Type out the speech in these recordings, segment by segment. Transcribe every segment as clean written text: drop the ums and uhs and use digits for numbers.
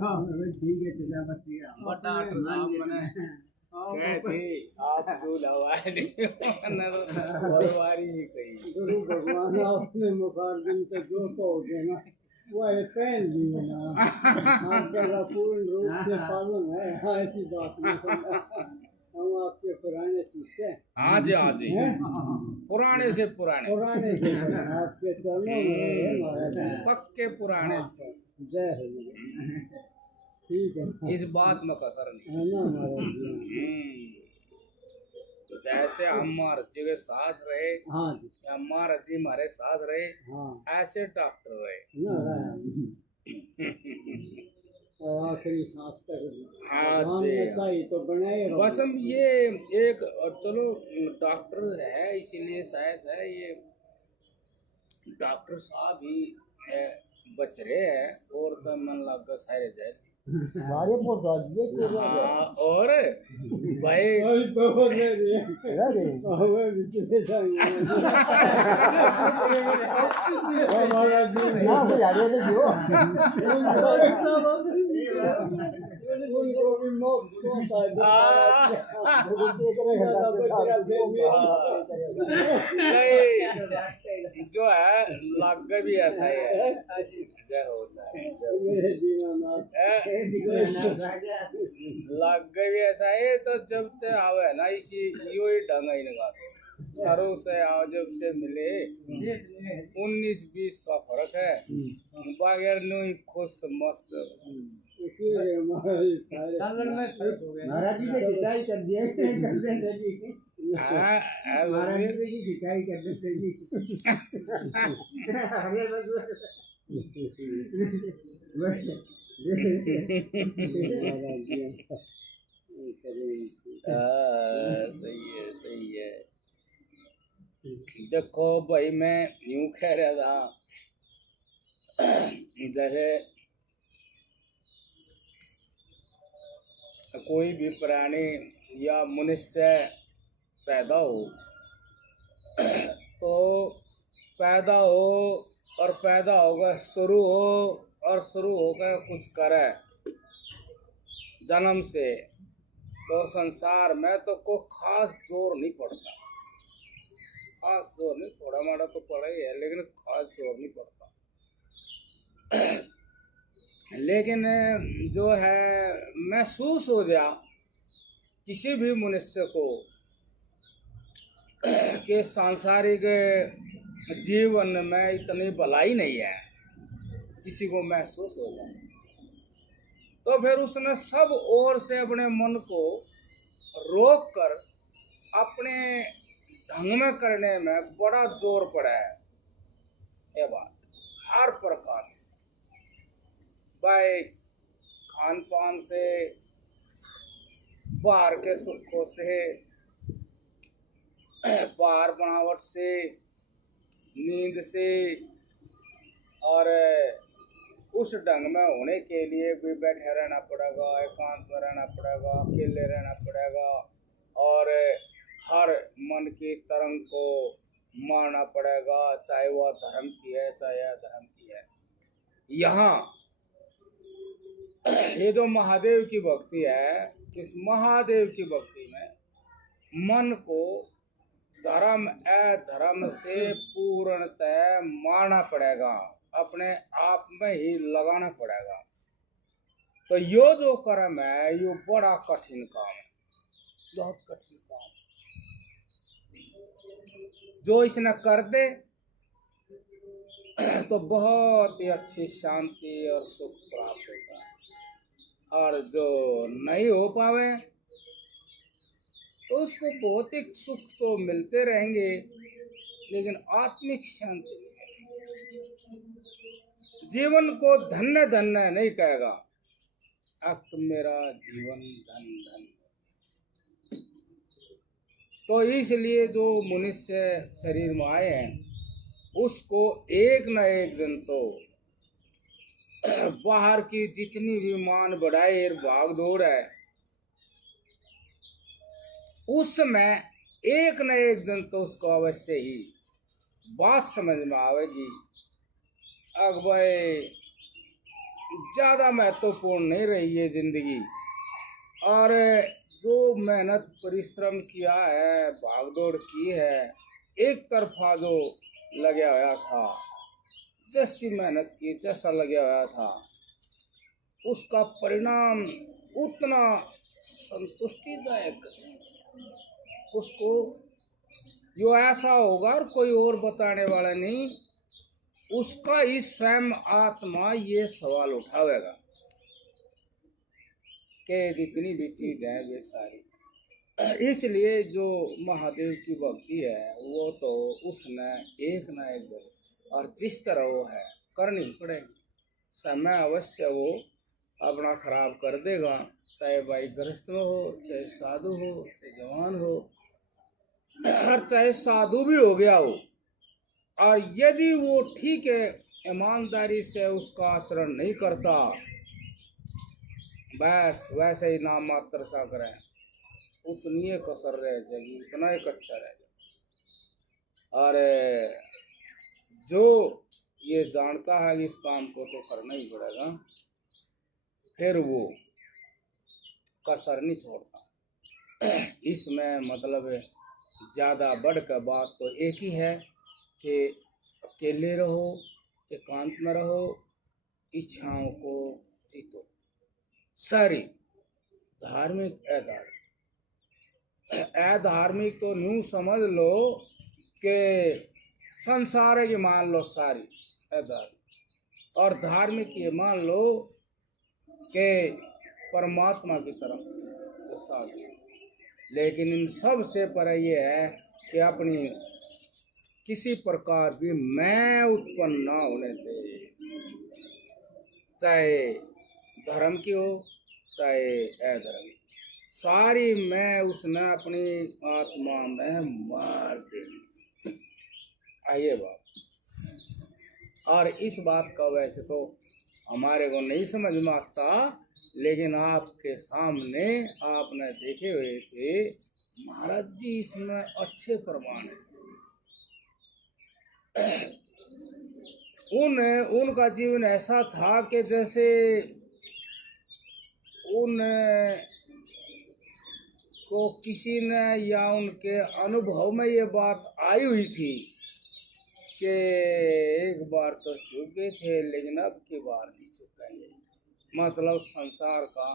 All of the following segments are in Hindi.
ठीक है चला बस ये डॉक्टर साहब मैंने कैसे आप जो दवाई नहीं और बारी ही कही गुरु भगवान आपने मुखारबिन से जो कहोगे ना वह पहन लिए ना आपका पूर्ण रूप से पालन है। हाँ, ऐसी बात नहीं हम आपके पुराने शिष्य हैं। हाँ जी पुराने से पुराने आपके चरणों में महाराज पक्के पुराने से। जय हो। ठीक है, इस बात में कसर नहीं है ना महाराज जी। तो जैसे हम महाराज जी के साथ रहे हाँ जी, या महाराज जी हमारे साथ रहे हाँ ऐसे डॉक्टर रहे और आखिरी सांस तक हाँ भगवान जी। ने चाही तो बनाए रहो। बस हम ये एक चलो डॉक्टर है इसीलिए शायद है ये डॉक्टर साहब ही बच रहे हैं और तो मन लग सारे जाए सारे पहुंचा दिए हाँ और भाई नहीं जो है लग भी ऐसा ही है। जय हो लग भी ऐसा है तो जब तक आवे ना इसी यो ही ढंग ही लगा सरों से आओ जब से मिले 19-20 का फर्क है बगैर नो ही खुश मस्त महाराज जी ने जिताई कर दिया महाराज जी की जिताई कर सही है। देखो भाई मैं यूं कह रहा था जैसे कोई भी प्राणी या मनुष्य पैदा हो तो पैदा हो और पैदा होगा शुरू हो और शुरू होकर कुछ करे जन्म से तो संसार में तो कोई खास जोर नहीं पड़ता। खास जोर नहीं थोड़ा माड़ा तो पड़ा ही है लेकिन खास जोर नहीं पड़ता। लेकिन जो है महसूस हो गया किसी भी मनुष्य को कि सांसारिक जीवन में इतनी भलाई नहीं है किसी को महसूस हो जाए तो फिर उसने सब ओर से अपने मन को रोक कर अपने ढंग में करने में बड़ा जोर पड़ा है। ये बात हर प्रकार से भाई खान पान से बाहर के सुखों से बाहर बनावट से नींद से और उस ढंग में होने के लिए भी बैठे रहना पड़ेगा, एकांत में रहना पड़ेगा, अकेले रहना पड़ेगा और हर मन की तरंग को मारना पड़ेगा चाहे वह धर्म की है चाहे अधर्म की है। यहाँ ये जो महादेव की भक्ति है इस महादेव की भक्ति में मन को धर्म अधर्म से पूर्णतः मारना पड़ेगा, अपने आप में ही लगाना पड़ेगा। तो यो जो कर्म है यो बड़ा कठिन काम है, बहुत कठिन काम। जो इसने कर दे तो बहुत ही अच्छी शांति और सुख प्राप्त होगा और जो नहीं हो पावे तो उसको भौतिक सुख तो मिलते रहेंगे लेकिन आत्मिक शांति नहीं। जीवन को धन्य धन्य नहीं कहेगा, अब मेरा जीवन धन धन। तो इसलिए जो मनुष्य शरीर में आए हैं उसको एक न एक दिन तो बाहर की जितनी भी मान बढ़ाई भाग दौड़ है उसमें एक न एक दिन तो उसको अवश्य ही बात समझ में आवेगी। अब भाई ज़्यादा महत्वपूर्ण नहीं रही है जिंदगी। और जो मेहनत परिश्रम किया है, भागदौड़ की है, एक तरफा जो लगा हुआ था, जैसी मेहनत की जैसा लगा हुआ था, उसका परिणाम उतना संतुष्टिदायक उसको जो ऐसा होगा और कोई और बताने वाला नहीं, उसका ही स्वयं आत्मा ये सवाल उठावेगा कि जितनी भी चीज है वे सारी। इसलिए जो महादेव की भक्ति है वो तो उसने एक ना एक दिन और जिस तरह वो है करनी पड़ेगी। समय अवश्य वो अपना खराब कर देगा, चाहे भाई गृहस्थ में हो, चाहे साधु हो, चाहे जवान हो, और चाहे साधु भी हो गया हो। और यदि वो ठीक है ईमानदारी से उसका आचरण नहीं करता, बस वैसे ही नाम मात्र सा करें, उतनी ही कसर रह जाएगी, उतना ही कच्चा रह जाएगा। और जो ये जानता है कि इस काम को तो करना ही पड़ेगा, फिर वो कसर नहीं छोड़ता। इसमें मतलब ज़्यादा बढ़कर बात तो एक ही है कि अकेले रहो, एकांत में रहो, इच्छाओं को जीतो। सारी धार्मिक अधार्मिक तो न्यू समझ लो कि संसार की मान लो सारी अधार्मिक, और धार्मिक ये मान लो कि परमात्मा की तरफ तो साधु। लेकिन इन सब से पर ये है कि अपनी किसी प्रकार भी मैं उत्पन्न ना होने दे, चाहे धर्म की हो चाहे अधर्म, सारी मैं उसने अपनी आत्मा में मार दी। आइए बात, और इस बात का वैसे तो हमारे को नहीं समझ में आता, लेकिन आपके सामने आपने देखे हुए थे महाराज जी, इसमें अच्छे प्रमाण है। उनका जीवन ऐसा था कि जैसे उन को किसी ने या उनके अनुभव में ये बात आई हुई थी कि एक बार तो चुक गए थे लेकिन अब की बार नहीं चुकेंगे। मतलब संसार का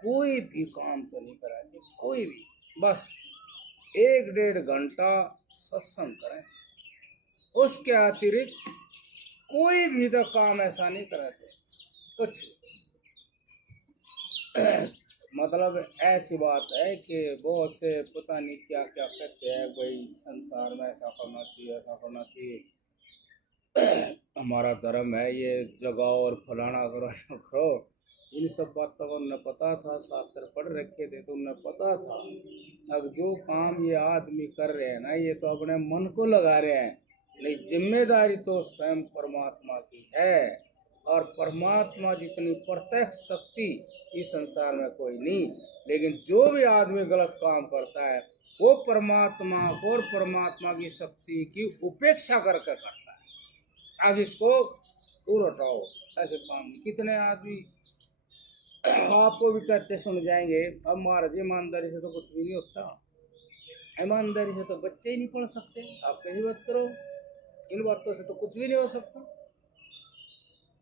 कोई भी काम तो नहीं कराएंगे, कोई भी, बस 1-1.5 घंटा सत्संग करें, उसके अतिरिक्त कोई भी तो काम ऐसा नहीं कराते कुछ। मतलब ऐसी बात है कि बहुत से पता नहीं क्या क्या कहते हैं, भाई संसार में ऐसा करना चाहिए, ऐसा करना चाहिए, हमारा धर्म है, ये जगाओ और फलाना करो करो। इन सब बातों को उन्हें पता था, शास्त्र पढ़ रखे थे तो उन्हें पता था। अब जो काम ये आदमी कर रहे हैं ना, ये तो अपने मन को लगा रहे हैं, लेकिन जिम्मेदारी तो स्वयं परमात्मा की है। और परमात्मा जितनी प्रत्यक्ष शक्ति इस संसार में कोई नहीं, लेकिन जो भी आदमी गलत काम करता है वो परमात्मा को और परमात्मा की शक्ति की उपेक्षा करके करता है। अब इसको दूर हटाओ, ऐसे काम कितने आदमी आपको भी कहते सुन जाएंगे, अब महाराज ईमानदारी से तो कुछ भी नहीं होता, ईमानदारी से तो बच्चे ही नहीं पढ़ सकते, आप कहीं बात करो, इन बातों से तो कुछ भी नहीं हो सकता।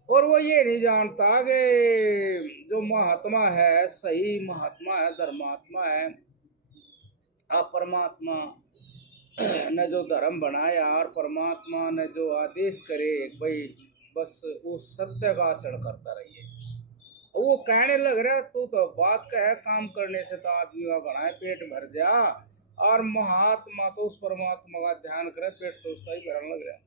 और वो ये नहीं जानता कि जो महात्मा है, सही महात्मा है, धर्मात्मा है, आप परमात्मा ने जो धर्म बनाया और परमात्मा ने जो आदेश करे, भाई बस उस सत्य का आचरण करता रहिए। वो कहने लग रहा तो बात का है, काम करने से तो आदमी का बना है, पेट भर जा, और महात्मा तो उस परमात्मा का ध्यान करे, पेट तो उसका ही भरने लग रहा,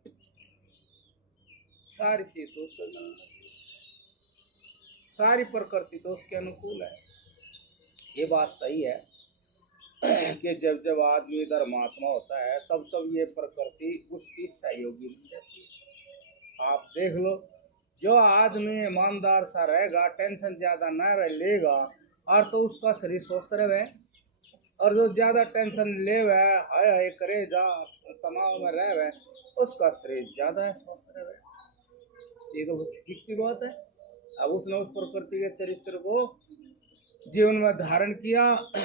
सारी चीज तो उसके अनुकूल, सारी प्रकृति तो उसके अनुकूल है। ये बात सही है कि जब जब आदमी धर्मात्मा होता है तब तब ये प्रकृति उसकी सहयोगी बन जाती है। आप देख लो, जो आदमी ईमानदार सा रहेगा, टेंशन ज्यादा ना लेगा, और तो उसका शरीर स्वस्थ रहे, और जो ज्यादा टेंशन ले हाय हाय करे, जा तनाव में रहे, उसका शरीर ज्यादा स्वस्थ रहे। ये तो दिखती बात है। अब उसने उस प्रकृति के चरित्र को जीवन में धारण किया,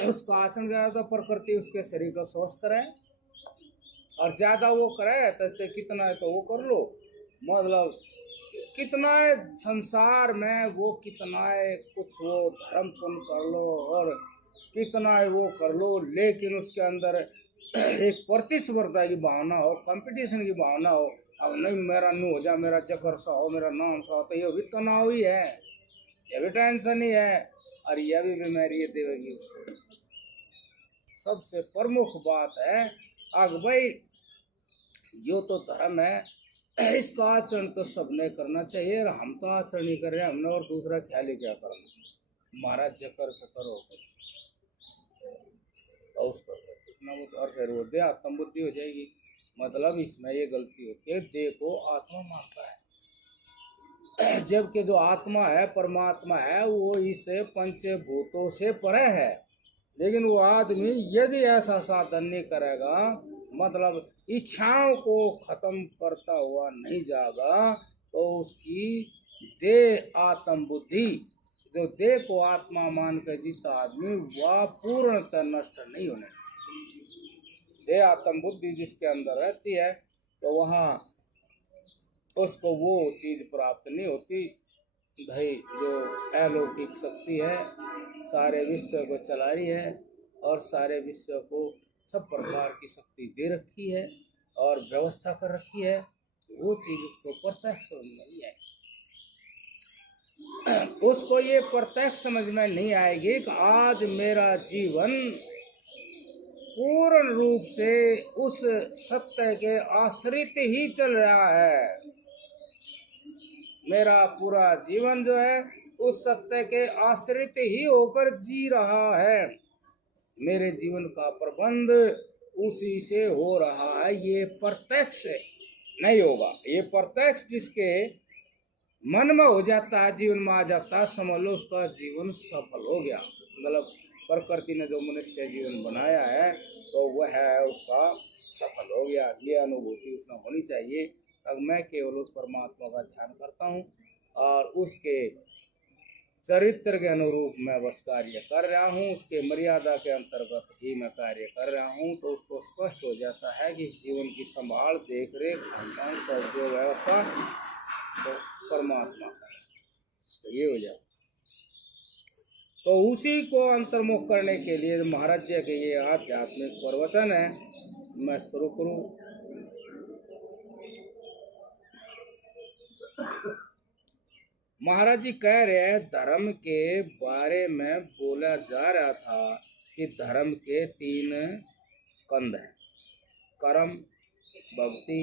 उसका आचरण किया, तो प्रकृति उसके शरीर को स्वस्थ करे, और ज्यादा वो करे तो चाहे कितना है तो वो कर लो, मतलब कितना है संसार में वो, कितना है कुछ वो धर्म पुण्य कर लो और कितना है वो कर लो, लेकिन उसके अंदर एक प्रतिस्पर्धा की भावना हो, कंपटीशन की भावना हो। अब नहीं मेरा नू हो जा, मेरा चक्कर सा हो, मेरा नाम सा हो, तो ये भी तनाव ही है, ये भी टेंशन ही है, और यह भी बीमारी है देवेगी उसको। सबसे प्रमुख बात है आग भाई, जो तो धर्म है इसका आचरण तो सबने करना चाहिए, और हम तो आचरण नहीं कर रहे हैं, हमने और दूसरा ख्याल ही क्या करना, महाराज जकर करो कुछ तो उसको कुछ ना कुछ, और फिर वो दे आत्म बुद्धि हो जाएगी। मतलब इसमें ये गलती होती है, देह को आत्मा मानता है, जबकि जो आत्मा है परमात्मा है वो इस पंचभूतों से परे है। लेकिन वो आदमी यदि ऐसा साधन नहीं करेगा, मतलब इच्छाओं को खत्म करता हुआ नहीं जाएगा, तो उसकी देह आत्म बुद्धि, जो देह को आत्मा मान कर जीता आदमी, वह पूर्णतः नष्ट नहीं होने। देह आत्म बुद्धि जिसके अंदर रहती है तो वहाँ उसको वो चीज प्राप्त नहीं होती। भाई जो अलौकिक शक्ति है सारे विश्व को चला रही है, और सारे विश्व को सब प्रकार की शक्ति दे रखी है और व्यवस्था कर रखी है, वो चीज उसको प्रत्यक्ष समझ में नहीं आएगी। उसको ये प्रत्यक्ष समझ में नहीं आएगी कि आज मेरा जीवन पूर्ण रूप से उस सत्य के आश्रित ही चल रहा है, मेरा पूरा जीवन जो है उस सत्य के आश्रित ही होकर जी रहा है, मेरे जीवन का प्रबंध उसी से हो रहा है। ये प्रत्यक्ष नहीं होगा, ये प्रत्यक्ष जिसके मन में हो जाता है, जीवन में आ जाता है, समझ लो उसका जीवन सफल हो गया। मतलब प्रकृति ने जो मनुष्य जीवन बनाया है तो वह है उसका सफल हो गया, ये अनुभूति उसमें होनी चाहिए। अब मैं केवल उस परमात्मा का ध्यान करता हूँ और उसके चरित्र के अनुरूप मैं बस कार्य कर रहा हूँ, उसके मर्यादा के अंतर्गत ही मैं कार्य कर रहा हूँ, तो उसको स्पष्ट हो जाता है कि इस जीवन की संभाल देख रेख खानपान सब जो व्यवस्था तो परमात्मा का है, तो ये हो जाए। तो उसी को अंतर्मुख करने के लिए महाराज जी के ये आध्यात्मिक प्रवचन है, मैं शुरू करूँ। महाराज जी कह रहे हैं धर्म के बारे में बोला जा रहा था कि धर्म के 3 स्कंद हैं, कर्म, भक्ति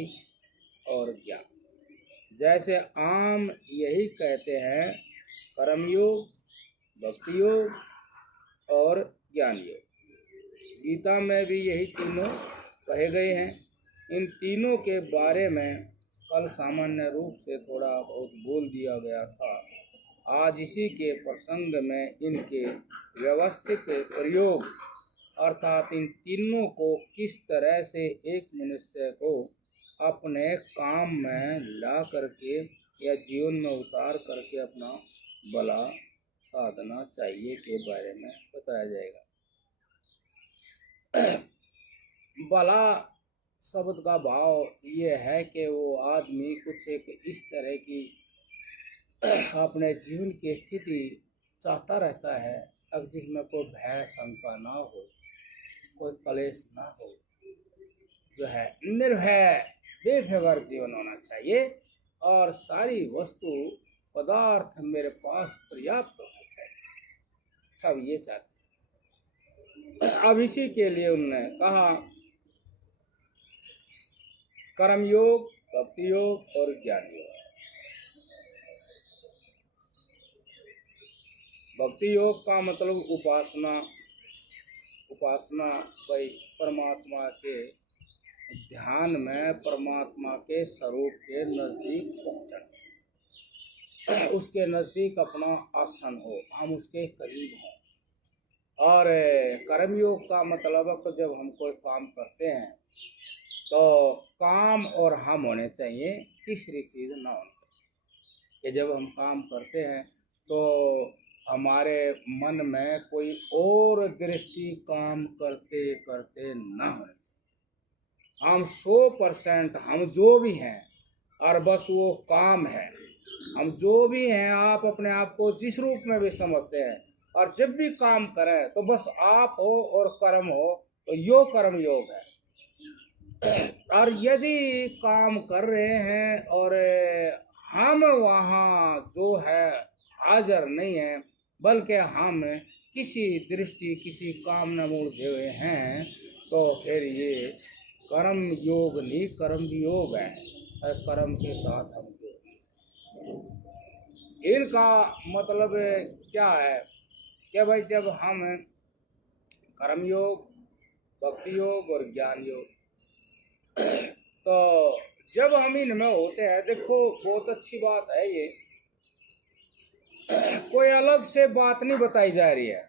और ज्ञान। जैसे आम यही कहते हैं कर्मयोग, भक्ति योग और ज्ञान योग। गीता में भी यही तीनों कहे गए हैं। इन तीनों के बारे में कल सामान्य रूप से थोड़ा बहुत बोल दिया गया था। आज इसी के प्रसंग में इनके व्यवस्थित प्रयोग अर्थात इन तीनों को किस तरह से एक मनुष्य को अपने काम में ला करके या जीवन में उतार करके अपना भला साधना चाहिए के बारे में बताया जाएगा। भला शब्द का भाव ये है कि वो आदमी कुछ एक इस तरह की अपने जीवन की स्थिति चाहता रहता है अब जिसमें कोई भय शंका ना हो, कोई कलेश ना हो, जो है निर्भय बेफिक्र जीवन होना चाहिए और सारी वस्तु पदार्थ मेरे पास पर्याप्त होना चाहिए, सब ये चाहते हैं। अब इसी के लिए उन्होंने कहा कर्मयोग, भक्ति योग और ज्ञान योग। भक्ति योग का मतलब उपासना, उपासना भाई परमात्मा के ध्यान में परमात्मा के स्वरूप के नजदीक पहुंचना, उसके नजदीक अपना आसन हो, हम उसके करीब हों। और कर्मयोग का मतलब है कि जब हम कोई काम करते हैं तो काम और हम होने चाहिए, तीसरी चीज ना होनी चाहिए। कि जब हम काम करते हैं तो हमारे मन में कोई और दृष्टि काम करते करते ना होनी चाहिए। हम 100% हम जो भी हैं और बस वो काम है। हम जो भी हैं, आप अपने आप को जिस रूप में भी समझते हैं और जब भी काम करें तो बस आप हो और कर्म हो, तो यो कर्म योग है। और यदि काम कर रहे हैं और हम वहाँ जो है हाजिर नहीं है, बल्कि हम किसी दृष्टि किसी कामना में उलझे हुए हैं, तो फिर ये कर्म योग नहीं, कर्म योग है। और कर्म के साथ हम इनका मतलब क्या है कि भाई जब हम कर्म योग, भक्ति योग और ज्ञान योग, तो जब हम इनमें होते हैं, देखो बहुत अच्छी बात है ये, कोई अलग से बात नहीं बताई जा रही है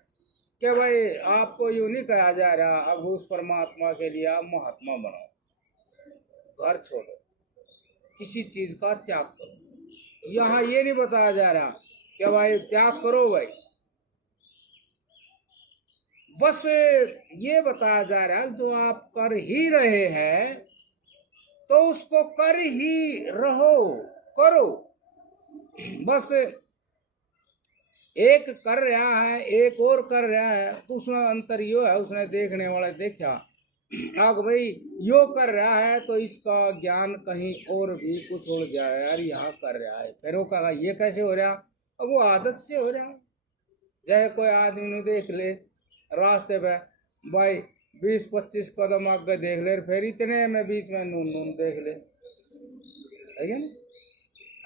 कि भाई आपको यूं नहीं कहा जा रहा अब उस परमात्मा के लिए आप महात्मा बनो, घर छोड़ो, किसी चीज का त्याग करो। यहाँ ये नहीं बताया जा रहा कि भाई त्याग करो भाई, बस ये बताया जा रहा है जो आप कर ही रहे हैं तो उसको कर ही रहो, करो। बस एक कर रहा है एक और कर रहा है तो उसमें अंतर यो है, उसने देखने वाले देखा आग भाई यो कर रहा है तो इसका ज्ञान कहीं और भी कुछ उड़ जाए यार, यहाँ कर रहा है, फिर वो कहा ये कैसे हो रहा, अब वो आदत से हो रहा है। चाहे कोई आदमी ने देख ले रास्ते पे भाई 20-25 कदम आगे देख ले, फिर इतने में बीच में नून नून देख ले, है क्या?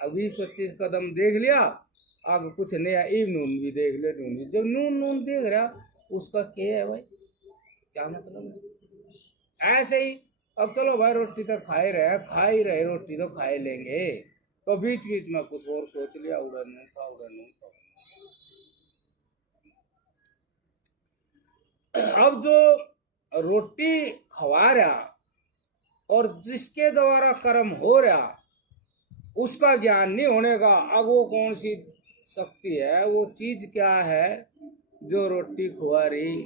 अब 20-25 कदम देख लिया, आगे कुछ नया नून भी देख ले, नून भी, जब नून नून देख रहा उसका क्या है भाई, क्या मतलब है? ऐसे ही अब चलो भाई रोटी तो खा ही रहे रोटी तो खा ही लेंगे, तो बीच बीच में कुछ और सोच लिया, उड़न था उड़न था। अब जो रोटी खवा रहा और जिसके द्वारा कर्म हो रहा उसका ज्ञान नहीं होने का, अब वो कौन सी शक्ति है, वो चीज क्या है जो रोटी खुआ रही,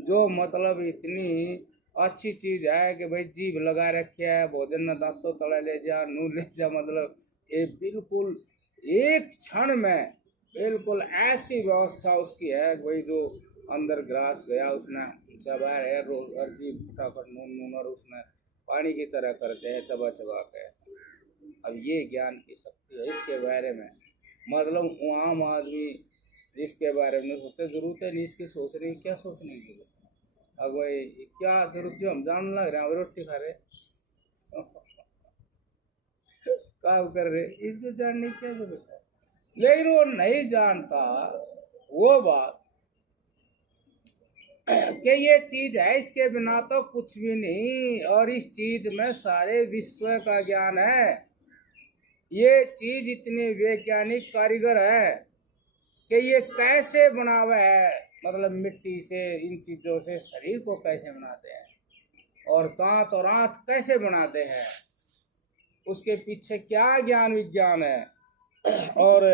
जो मतलब इतनी अच्छी चीज है कि भाई जीभ लगा रखी है, भोजन न दांतों तले ले जा नू ले जा, मतलब ये बिल्कुल एक क्षण में बिल्कुल ऐसी व्यवस्था उसकी है भाई, जो अंदर ग्रास गया उसने चबा है और जीभ फटाफट नून नून और उसने पानी की तरह करते हैं चबा चबा के। अब ये ज्ञान की शक्ति है, इसके बारे में मतलब आम आदमी इसके बारे में सोचे, जरूरत है नहीं इसकी सोचने की, क्या सोचने की जरूरत, अब भाई क्या जरूरत जो हम जान लग रहे हैं रोटी खा रहे काम कर रहे, इसको जानने की क्या जरूरत है। लेकिन वो नहीं जानता वो बात कि ये चीज है, इसके बिना तो कुछ भी नहीं, और इस चीज में सारे विश्व का ज्ञान है। ये चीज इतनी वैज्ञानिक कारीगर है कि ये कैसे बनावा है, मतलब मिट्टी से इन चीजों से शरीर को कैसे बनाते हैं और दांत और आंत कैसे बनाते हैं, उसके पीछे क्या ज्ञान विज्ञान है। और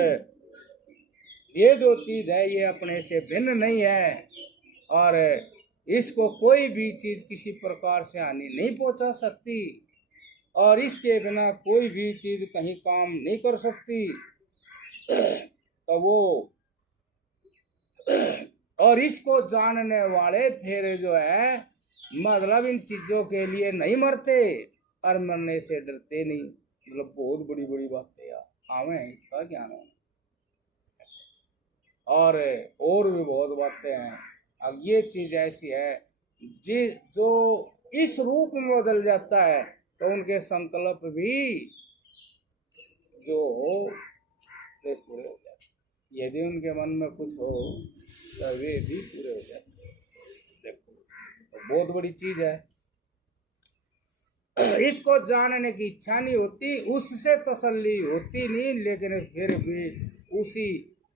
ये जो चीज है ये अपने से भिन्न नहीं है, और इसको कोई भी चीज किसी प्रकार से हानि नहीं पहुंचा सकती, और इसके बिना कोई भी चीज कहीं काम नहीं कर सकती। तो वो और इसको जानने वाले फिर जो है मतलब इन चीजों के लिए नहीं मरते और मरने से डरते नहीं, मतलब बहुत बड़ी बड़ी बातें यार हमें इसका ज्ञान होना, और भी बहुत बातें हैं। अब ये चीज ऐसी है जो इस रूप में बदल जाता है तो उनके संकल्प भी जो हो वे पूरे हो जाते, यदि उनके मन में कुछ हो तो वे भी पूरे हो जाते। देखो तो बहुत बड़ी चीज है, इसको जानने की इच्छा नहीं होती, उससे तसल्ली होती नहीं, लेकिन फिर भी उसी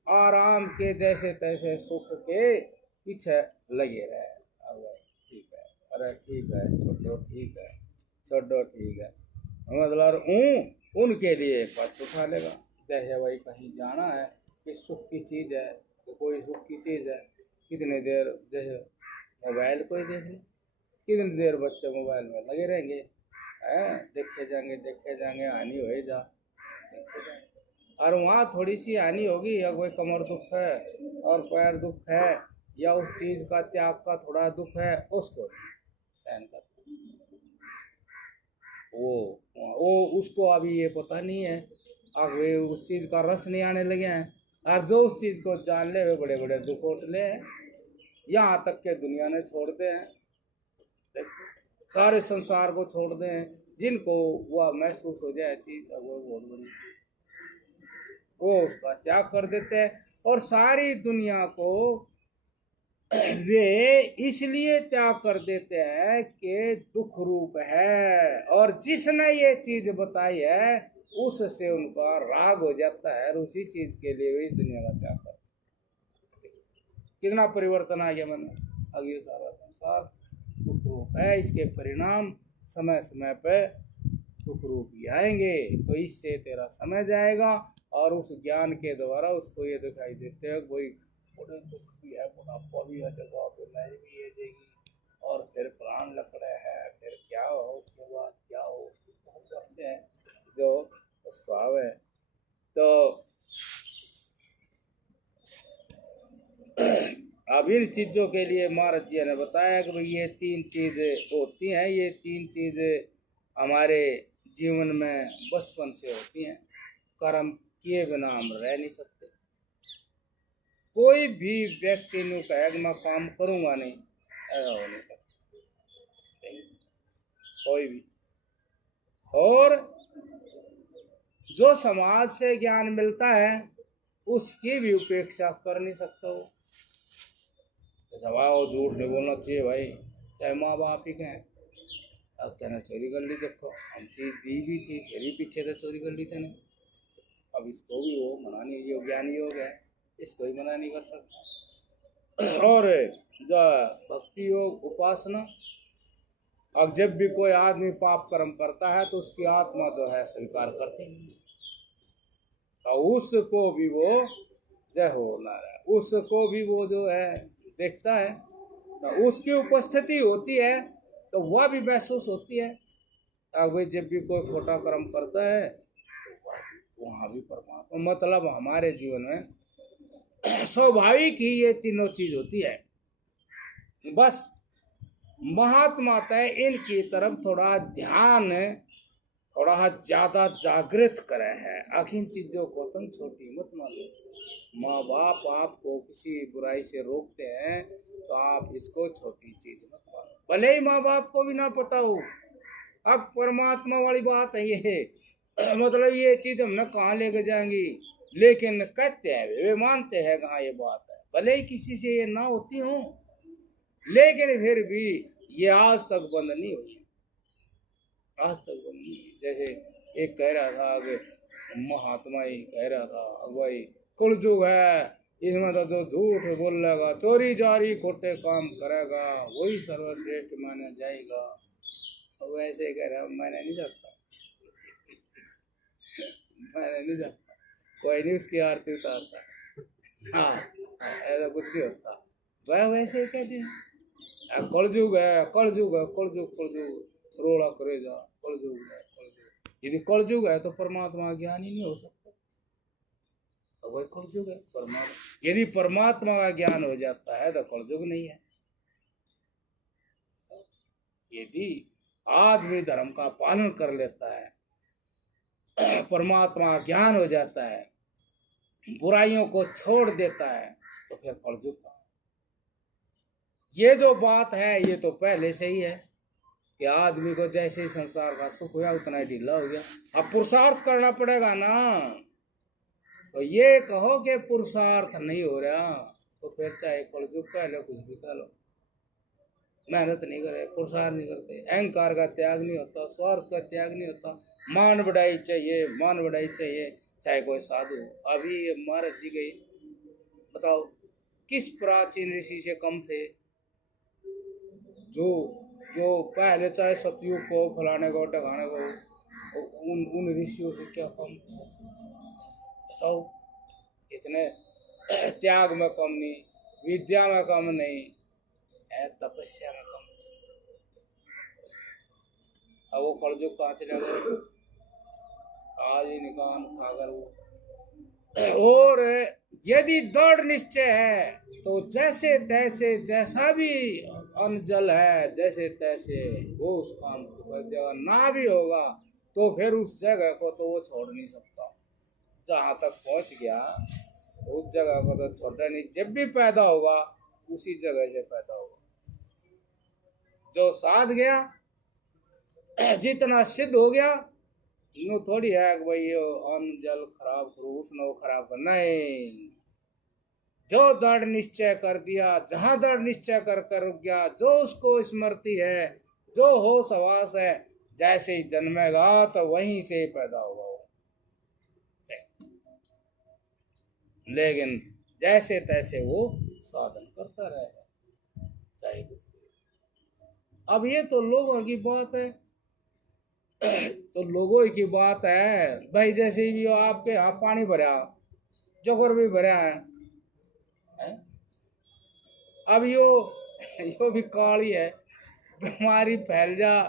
आराम के जैसे तैसे सुख के पीछे लगे रहे। ठीक है, अरे ठीक है, छोड़ो ठीक है, छोड़ो ठीक है, मतलब उनके लिए पथ उठा लेगा। जैसे भाई कहीं जाना है कि सुख की चीज़ है, तो कोई सुख की चीज़ है, कितने देर जैसे मोबाइल को ही देख लो, कितनी देर बच्चे मोबाइल में लगे रहेंगे, हैं, देखे जाएंगे, हानि हो ही जा, देखे जाएंगे। और वहाँ थोड़ी सी हानि होगी, या कोई कमर दुख है और पैर दुख है, या उस चीज़ का त्याग का थोड़ा दुख है, उसको सहन कर, वो उसको अभी ये पता नहीं है, अब वे उस चीज़ का रस नहीं आने लगे हैं। और जो उस चीज़ को जान ले वे बड़े बड़े दुख उठ ले, यहाँ तक के दुनिया ने छोड़ दे हैं, सारे संसार को छोड़ दे हैं, जिनको वह महसूस हो जाए चीज़ वो बहुत बड़ी चीज़, वो उसका त्याग कर देते हैं। और सारी दुनिया को वे इसलिए त्याग कर देते हैं कि दुख रूप है, और जिसने ये चीज बताई है उससे उनका राग हो जाता है, और उसी चीज के लिए वे इस दुनिया का त्याग करते हैं। कितना परिवर्तन आ गया मन में, आगे सारा संसार दुख रूप है, इसके परिणाम समय समय पे दुख रूप ही आएंगे। तो इससे तेरा समय जाएगा, और उस ज्ञान के द्वारा उसको ये दिखाई देते हैं कोई बड़े दुख भी है, बुढ़ापा भी है, जगह पे मर भी है जाएगी, और फिर प्राण लकड़े है, फिर क्या हो, उसके बाद क्या हो, बहुत करते हैं जो उसको आवे। तो अब इन चीज़ों के लिए महाराज जी ने बताया कि भाई ये तीन चीज़ें होती हैं, ये तीन चीज़ें हमारे जीवन में बचपन से होती हैं, कर्म किए बिना हम रह नहीं सकते। कोई भी व्यक्ति ने कहा कि मैं काम करूंगा नहीं, ऐसा हो नहीं सकता कोई भी। और जो समाज से ज्ञान मिलता है उसकी भी उपेक्षा कर नहीं सकता वो। दबाओ झूठ नहीं बोलना चाहिए भाई, चाहे माँ बाप ही कहें। अब तेने चोरी कर ली, देखो हम चीज दी भी थी फिर भी पीछे से चोरी कर ली तेने, अब इसको भी वो मना नहीं, ये ज्ञानी हो गया, इसको ही मना नहीं कर सकता। और जो भक्ति योग उपासना, अब जब भी कोई आदमी पाप कर्म करता है तो उसकी आत्मा जो है स्वीकार करती नहीं, तो उसको भी वो जय हो नारायण, उसको भी वो जो है देखता है, तो उसकी उपस्थिति होती है तो वह भी महसूस होती है। अब जब भी कोई खोटा कर्म करता है तो वहाँ भी परमात्मा, मतलब हमारे जीवन में स्वाभाविक ही ये तीनों चीज होती है। बस महात्मा तय इनकी तरफ थोड़ा ध्यान थोड़ा ज्यादा जागृत करे है। आखिर चीजों को तुम छोटी मत मानो। माँ बाप आपको किसी बुराई से रोकते हैं तो आप इसको छोटी चीज मत मानो, भले ही माँ बाप को भी ना पता हो। अब परमात्मा वाली बात है ये मतलब ये चीज हम न कहाँ लेके जाएंगी, लेकिन कहते हैं वे मानते हैं कहाँ ये बात है, भले ही किसी से ये ना होती हो, लेकिन फिर भी ये आज तक बंद नहीं हुई, आज तक बंद नहीं हुई। जैसे एक कह रहा था कि महात्मा ही कह रहा था, भाई कुलयुग है, इसमें तो जो झूठ बोलेगा, चोरी जारी खोटे काम करेगा वही सर्वश्रेष्ठ माना जाएगा। वैसे कह रहा मैंने नहीं जाता, मैंने नहीं जाता, कोई नहीं उसकी आरती उतारता। हाँ ऐसा कुछ नहीं होता, वह वैसे ही कहते हैं कलयुग है, कलयुग है, कलयुग कलयुग रोड़ा करे जा, कलयुग है कलयुग। यदि कलयुग है तो परमात्मा ज्ञान ही नहीं हो सकता, तो वही कलयुग है। परमात्मा यदि परमात्मा का ज्ञान हो जाता है तो कलयुग नहीं है। यदि आदमी धर्म का पालन कर लेता है, परमात्मा ज्ञान हो जाता है, बुराइयों को छोड़ देता है, तो फिर कलयुग का ये जो बात है ये तो पहले से ही है कि आदमी को जैसे ही संसार का सुख हुआ उतना ही ढीला हो गया। अब पुरुषार्थ करना पड़ेगा ना, तो ये कहो कि पुरुषार्थ नहीं हो रहा तो फिर चाहे कलयुग कह लो कुछ भी कह लो, मेहनत नहीं करे, पुरुषार्थ नहीं करते, अहंकार का त्याग नहीं होता, स्वार्थ का त्याग नहीं होता, मान बढ़ाई चाहिए, मान बढ़ाई चाहिए, चाहे कोई साधु। अभी महाराज जी गई, बताओ किस प्राचीन ऋषि से कम थे जो जो पहले चाहे सतयुग को फलाने को टकाने को, उन ऋषियों से क्या कम बताओ। इतने त्याग में कम नहीं, विद्या में कम नहीं है, तपस्या में कम नहीं। अब वो कलयुग कहाँ से लगे, आज ही निकाल खाकर वो। और यदि दृढ़ निश्चय है तो जैसे तैसे, जैसा भी अन्न जल है जैसे तैसे वो उस काम को कर देगा। ना भी होगा तो फिर उस जगह को तो वो छोड़ नहीं सकता। जहाँ तक पहुँच गया उस जगह को तो छोड़ना नहीं। जब भी पैदा होगा उसी जगह से पैदा होगा। जो साध गया, जितना सिद्ध हो गया, नो थोड़ी है कि भाई ये अन्न जल खराब करो, उसने वो खराब करना है। जो दृढ़ निश्चय कर दिया, जहां दृढ़ निश्चय कर गया, जो उसको स्मृति है, जो होश हवास है, जैसे ही जन्मेगा तो वहीं से पैदा होगा वो। लेकिन जैसे तैसे वो साधन करता रहेगा, चाहे कुछ। अब ये तो लोगों की बात है, तो लोगों की बात है भाई। जैसे भी आपके यहाँ पानी भरा, जोगर भी भरा है? अब यो भी काली है, बीमारी फैल जा,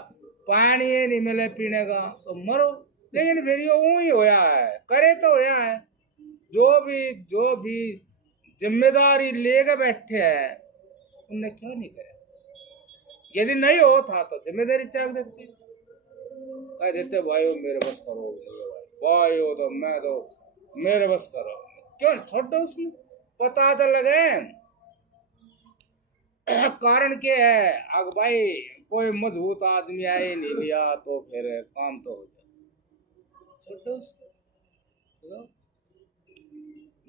पानी ही नहीं मिले पीने का तो मरो। लेकिन फिर यो ही होया है, करे तो होया है। जो भी जिम्मेदारी लेकर बैठे हैं उनने क्यों नहीं करे? यदि नहीं हो था तो जिम्मेदारी त्याग देते, कह देते भाई मेरे बस करो, भाई हो तो मैं तो मेरे बस करो, क्यों छोड़ दो उसमें। पता तो लगे कारण क्या है। अगर भाई कोई मजबूत आदमी आए नहीं लिया तो फिर काम तो हो जाए, छोड़ दो उसको।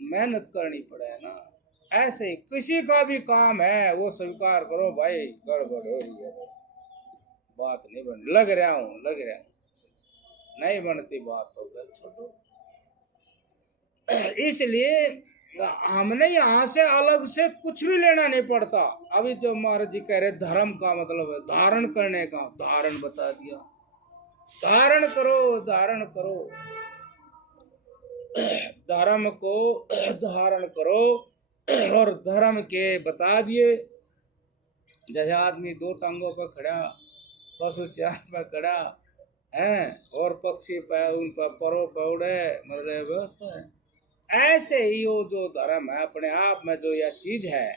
मेहनत करनी पड़े ना। ऐसे ही किसी का भी काम है वो स्वीकार करो भाई गड़बड़ हो रही है, बात नहीं बन, लग रहा हूँ नहीं बनती बात तो फिर छोड़ो। इसलिए हमने यहाँ से अलग से कुछ भी लेना नहीं पड़ता। अभी जो महाराज जी कह रहे धर्म का मतलब है धारण करने का, धारण बता दिया। धारण करो, धारण करो, धर्म को धारण करो। और धर्म के बता दिए। जैसे आदमी दो टांगों पर खड़ा, पशु चार पर खड़ा है और पक्षी पर उन पर परों पर उड़े, मतलब व्यवस्था है। ऐसे ही वो जो धर्म है अपने आप में जो यह चीज है,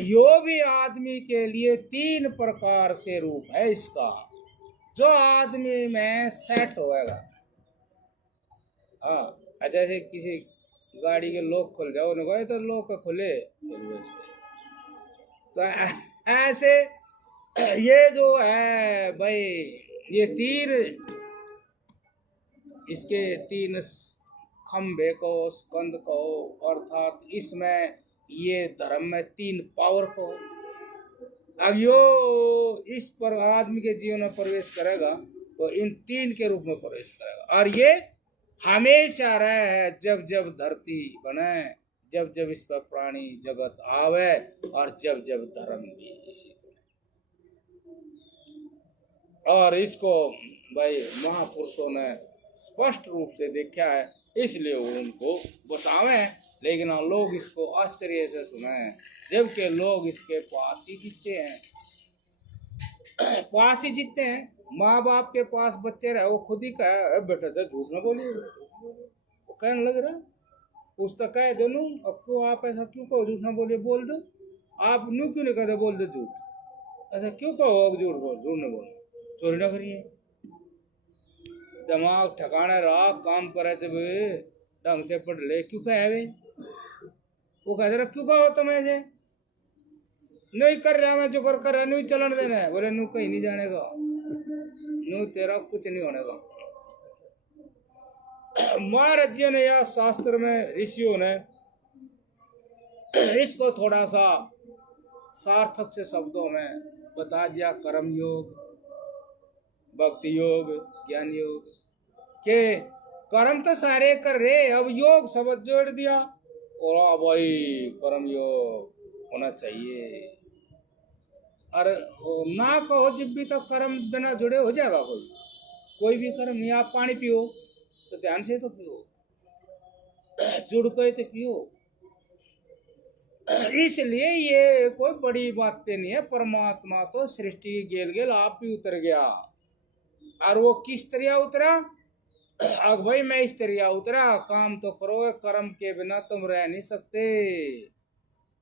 यो भी आदमी के लिए तीन प्रकार से रूप है इसका, जो आदमी में सेट होएगा। हाँ, जैसे किसी गाड़ी के लोग खुल जाओ, उन्होंने तो लोग का खुले, तो ऐसे ये जो है भाई, ये तीन, इसके तीन खंबे को, स्कंद को, अर्थात इसमें ये धर्म में तीन पावर को। अब यो इस पर आदमी के जीवन में प्रवेश करेगा तो इन तीन के रूप में प्रवेश करेगा। और ये हमेशा रहे है, जब जब धरती बने, जब जब इस पर प्राणी जगत आवे, और जब जब धर्म भी इसी को। और इसको भाई महापुरुषों ने स्पष्ट रूप से देखा है, इसलिए वो उनको बतावे। लेकिन लोग इसको आश्चर्य से सुने हैं, जबकि लोग इसके पास ही जीते हैं। पास ही जीते हैं। माँ बाप के पास बच्चे रहे, वो खुद ही कहे बेटा तो झूठ ना बोलिए, वो कहने लग रहा उसका कह दो नू, अब तो आप ऐसा क्यों कहो, झूठ ना बोलिए, बोल दो। आप नू क्यों नहीं कहते बोल दो झूठ, ऐसा क्यों कहो झूठ ना बोलो, चोरी ना करिए। दिमाग ठिकाने रहा, काम करे जब ढंग से पढ़ ले, क्यों कहे वे? वो कहते रहे क्यों कहो तुम ऐसे, नहीं कर रहा मैं जो कर रहा, नहीं चलन देना है। बोले नू कहीं नहीं जानेगा, नू तेरा कुछ नहीं होने का। महाराज जी ने या शास्त्र में ऋषियों ने इसको थोड़ा सा सार्थक से शब्दों में बता दिया। कर्म योग, भक्ति योग, ज्ञान योग के कर्म तो सारे कर रहे, अब योग शब्द जोड़ दिया और भाई कर्म योग होना चाहिए। अरे ना कहो जब भी तक कर्म बिना जुड़े हो जाएगा कोई भी कर्म नहीं। आप पानी पियो तो ध्यान से तो पियो, जुड़ गए तो पियो। इसलिए ये कोई बड़ी बातें नहीं है। परमात्मा तो सृष्टि की गेल गेल आप भी उतर गया। और वो किस तरह उतरा? अब भाई मैं इस तरह उतरा, काम तो करोगे, कर्म के बिना तुम रह नहीं सकते।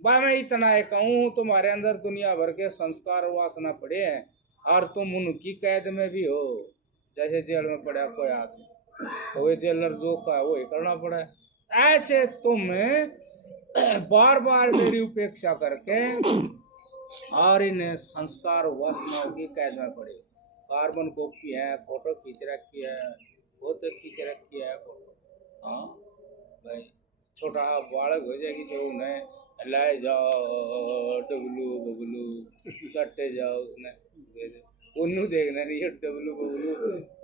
भाई मैं इतना ही कहूँ, तुम्हारे अंदर दुनिया भर के संस्कार वासना पड़े हैं और तुम उनकी कैद में भी हो। जैसे जेल में पड़ा कोई आदमी, तो वो जेलर जो का है वही करना पड़ा है। ऐसे तुम बार बार मेरी उपेक्षा करके और इन संस्कार वासनाओं की कैद में पड़े। कार्बन कॉपी है, फोटो खींच रखी है, वो तो खींच रखी है फोटो। हाँ भाई, छोटा बालक हो जाएगी जो उन्हें लाए जाओ डबलू बबलू चट्टे जाओ, उसने उन्नू देखना नहीं है। डबलू बबलू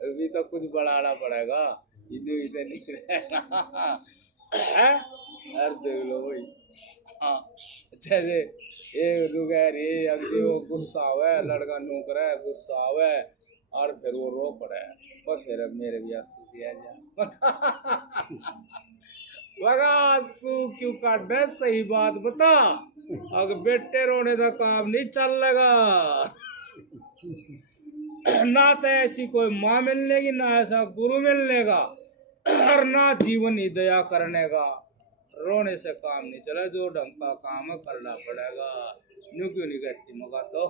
अभी तो कुछ बढ़ाना पड़ेगा, इन्नू इधर नहीं रहेगा। यार देख लो भाई। हाँ, जैसे एक दुगैर ये अगले वो गुस्सा हुआ है, लड़का नौकर है, गुस्सा हुआ है और फिर वो रो पड़ा है। बस फिर अब मेरे भी आंसू सी आ जा। लगा आंसू क्यों काट रहे? सही बात बता। अगर बेटे रोने का काम नहीं चल लगा। ना तो ऐसी कोई माँ मिलनेगी, ना ऐसा गुरु मिलने का, और ना जीवन ही दया करने का। रोने से काम नहीं चला, जो ढंग का काम है करना पड़ेगा। न्यू क्यों नहीं करती मगा तो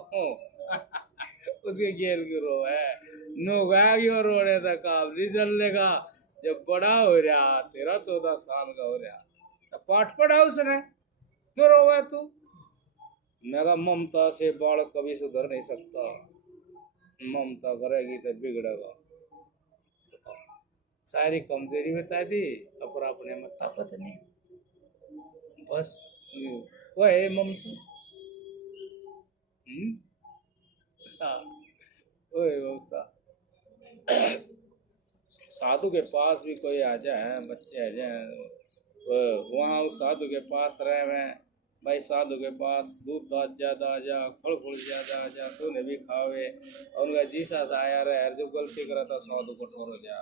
उसके गेल की रो है नो गया रोने से काम नहीं चलेगा। जब बड़ा हो रहा 13-14 साल का हो रहा तो पाठ पढ़ा उसने, क्यों रोवे तू? मैं कहा ममता से बालक कभी सुधर नहीं सकता, ममता करेगी तो बिगड़ेगा। सारी कमजोरी बता दी, अपने में ताकत नहीं, बस वो है ममता। ओए ममता। साधु के पास भी कोई आ जाए, बच्चे आ जाए, वहाँ उस साधु के पास रहे मैं, भाई साधु के पास दूध दाद ज्यादा आ जा, फल फूल ज्यादा आ जा, तू ने भी खावे, और उनका जी सा आया रहे, जो गलती करा था साधु कठोर हो जा।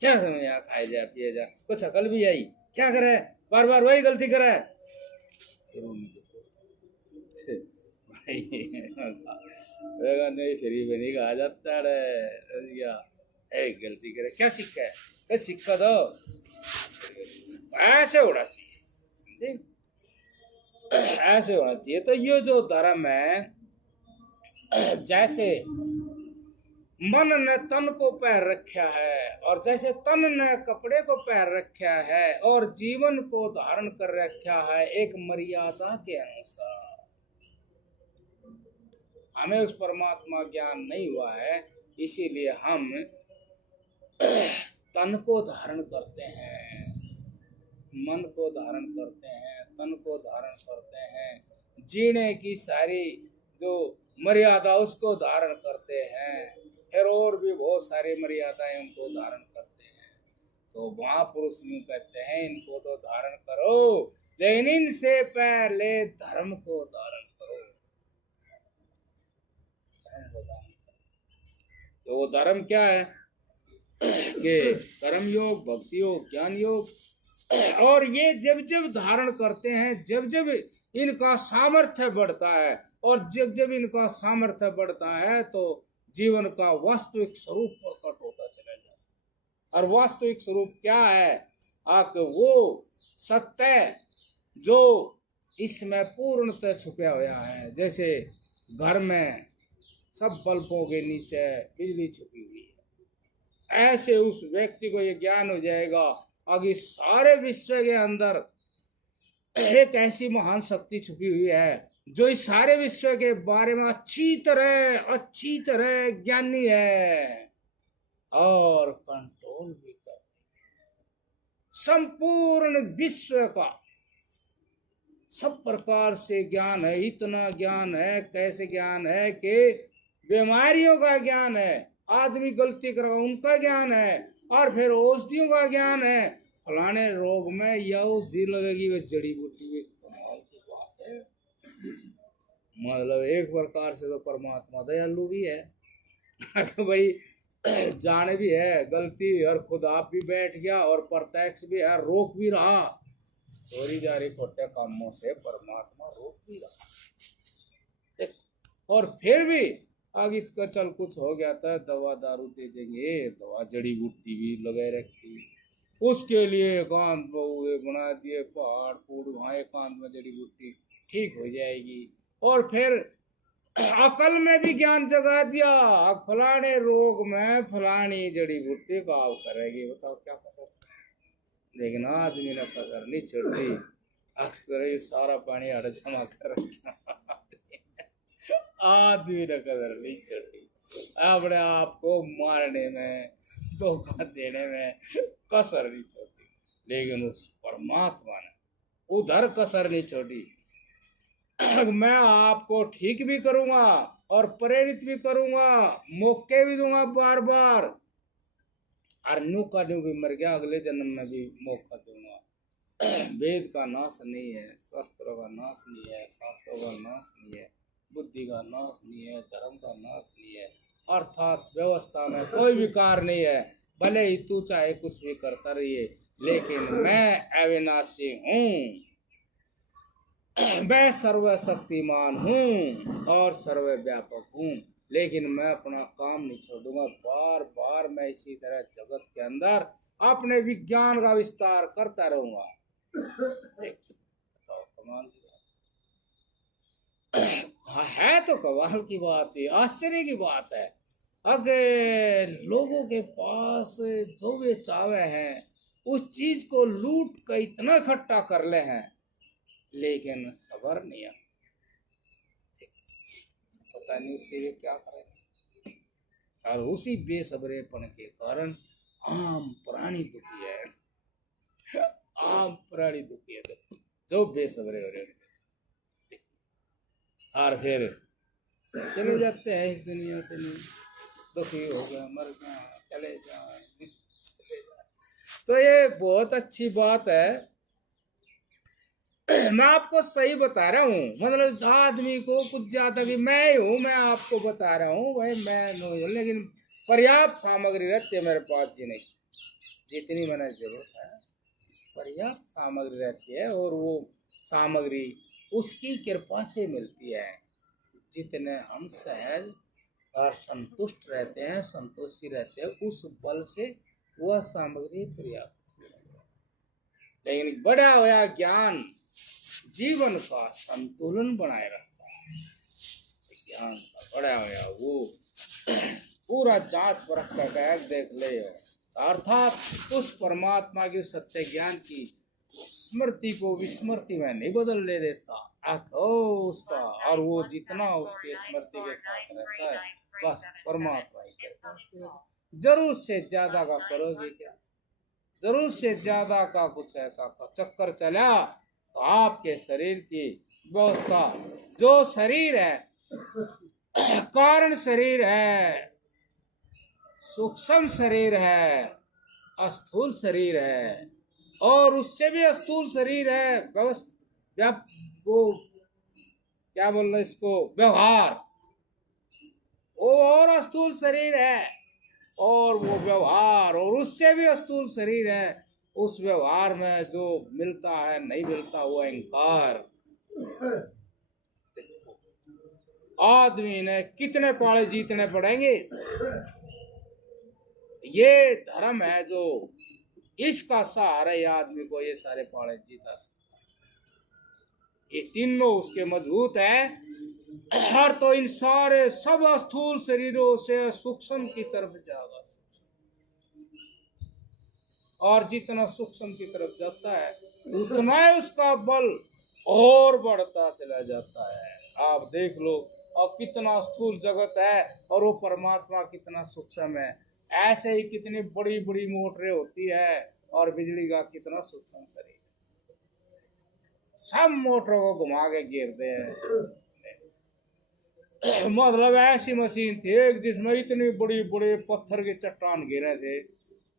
क्या समझ आ, खाए जा पिए जा, कुछ अकल भी आई, क्या करे बार बार वही गलती करे। नहीं फ्री बनी का आ जाता है, गलती करे क्या सिक्का है, सिक्का दो, ऐसे होना चाहिए, ऐसे होना चाहिए। तो ये जो धर्म है, जैसे मन ने तन को पैर रखा है, और जैसे तन ने कपड़े को पैर रखा है, और जीवन को धारण कर रखा है एक मर्यादा के अनुसार। हमें उस परमात्मा ज्ञान नहीं हुआ है, इसीलिए हम तन को धारण करते हैं, मन को धारण करते हैं, तन को धारण करते हैं, जीने की सारी जो मर्यादा उसको धारण करते हैं, फिर और भी बहुत सारी मर्यादाएं उनको धारण करते हैं। तो महापुरुष यूं कहते हैं, इनको तो धारण करो, लेकिन इनसे पहले धर्म को धारण करो। तो वो धर्म क्या है कि कर्म योग, भक्ति योग, ज्ञान योग, और ये जब जब धारण करते हैं, जब जब इनका सामर्थ्य बढ़ता है, और जब जब इनका सामर्थ्य बढ़ता है, तो जीवन का वास्तविक स्वरूप प्रकट होता चला जाता है। और वास्तविक स्वरूप क्या है? आप वो सत्य जो इसमें पूर्णतः छुपा हुआ है। जैसे घर में सब बल्बों के नीचे बिजली छुपी हुई है, ऐसे उस व्यक्ति को ये ज्ञान हो जाएगा आगे सारे विश्व के अंदर एक ऐसी महान शक्ति छुपी हुई है जो इस सारे विश्व के बारे में अच्छी तरह ज्ञानी है, और कंट्रोल भी कर संपूर्ण विश्व का सब प्रकार से ज्ञान है। इतना ज्ञान है, कैसे ज्ञान है कि बीमारियों का ज्ञान है, आदमी गलती कर उनका ज्ञान है, और फिर औषधियों का ज्ञान है। फलाने रोग में यह औषधि लगेगी, वह जड़ी बूटी में, कमाल की बात है। मतलब एक प्रकार से तो परमात्मा दयालु भी है। भाई जाने भी है गलती और खुद आप भी बैठ गया और प्रत्यक्ष भी है, रोक भी रहा, चोरी जारी खोटे कामों से परमात्मा रोक भी रहा। और फिर भी आगे इसका चल कुछ हो गया था, दवा दारू दे देंगे, दवा जड़ी बूटी भी लगे रखी, उसके लिए एकांत बहुए बना दिए, पहाड़ फूड़ वहाँ एकांत में जड़ी बूटी ठीक हो जाएगी। और फिर अकल में भी ज्ञान जगा दिया, फलाने रोग में फलानी जड़ी बूटी काम करेगी, बताओ क्या कसर। लेकिन आदमी ने कसर नहीं छोड़ी, अक्सर ये सारा पानी हड़ जमा कर रखा, आदमी ने कसर नहीं छोड़ी, अपने आप को मारने में धोखा देने में कसर नहीं छोड़ी। लेकिन उस परमात्मा ने उधर कसर नहीं छोड़ी, मैं आपको ठीक भी करूंगा और प्रेरित भी करूंगा, मौके भी दूंगा बार बार, और न्यू का न्यू भी मर गया, अगले जन्म में भी मौका दूंगा। वेद का नाश नहीं है, शास्त्रों का नाश नहीं है, शास्त्रों का नाश नहीं है, बुद्धि का नाश नहीं है, धर्म का नाश नहीं है, अर्थात व्यवस्था में कोई विकार नहीं है। भले ही तू चाहे कुछ भी करता रहिए, लेकिन मैं अविनाशी हूँ, मैं सर्वशक्तिमान हूँ और सर्वव्यापक हूँ, लेकिन मैं अपना काम नहीं छोड़ूंगा। बार बार मैं इसी तरह जगत के अंदर अपने विज्ञान का विस्तार करता रहूंगा। बताओ कमाल की बात हाँ, है तो कमाल की बात है, आश्चर्य की बात है। अगर लोगों के पास जो वे चावे हैं उस चीज को लूट कर इतना इकट्ठा कर ले हैं, लेकिन सबर नहीं है, पता नहीं उससे वे क्या करेंगे। और उसी बेसब्रेपन के कारण आम प्राणी दुखी है, आम प्राणी दुखी है, जो बेसब्रे हो रहे, और फिर चले जाते हैं इस दुनिया से, नहीं दुखी हो गया, मर गया, चले जाए। तो ये बहुत अच्छी बात है, मैं आपको सही बता रहा हूँ, मतलब आदमी को कुछ ज्यादा कि मैं ही हूँ, मैं आपको बता रहा हूँ भाई मैं नहीं, लेकिन पर्याप्त सामग्री रहती है मेरे पास जी, नहीं जितनी मैंने जरूरत है पर्याप्त सामग्री रहती है, और वो सामग्री उसकी कृपा से मिलती है। जितने हम सहज और संतुष्ट रहते हैं, संतुष्टि रहते हैं, उस बल से वह सामग्री पर्याप्त। लेकिन बढ़ा हुआ ज्ञान जीवन का संतुलन बनाए रखता है, ज्ञान का बढ़ा हुआ वो पूरा जांच परख कर देख ले, अर्थात उस परमात्मा के सत्य ज्ञान की स्मृति को विस्मृति में नहीं बदलने देता, उसका, और वो जितना उसके स्मृति के साथ रहता है बस परमात्मा ही करता। जरूर से ज्यादा का करोगे क्या, जरूर से ज्यादा का कुछ ऐसा का चक्कर चला तो आपके शरीर की व्यवस्था, जो शरीर है कारण शरीर है, सूक्ष्म शरीर है, स्थूल शरीर है, और उससे भी स्थूल शरीर है व्यवस्था, वो क्या बोल रहे इसको, व्यवहार, वो और स्थूल शरीर है, और वो व्यवहार, और उससे भी स्थूल शरीर है, उस व्यवहार में जो मिलता है नहीं मिलता वो अहंकार। आदमी ने कितने पाले जीतने पड़ेंगे, ये धर्म है जो इसका सहारा है, आदमी को ये सारे पाले जीता सकता है, ये तीनों उसके मजबूत है। हर तो इन सारे सब स्थूल शरीरों से सूक्ष्म की तरफ जाएगा, और जितना सूक्ष्म की तरफ जाता है उतना ही उसका बल और बढ़ता चला जाता है। आप देख लो अब कितना स्थूल जगत है और वो परमात्मा कितना सूक्ष्म है। ऐसे ही कितनी बड़ी बड़ी मोटरें होती है और बिजली का कितना सूक्ष्म शरीर, सब मोटरों को घुमा के गिरते हैं। मतलब ऐसी मशीन थी एक जिसमें इतनी बड़ी बड़े पत्थर के चट्टान गिरे थे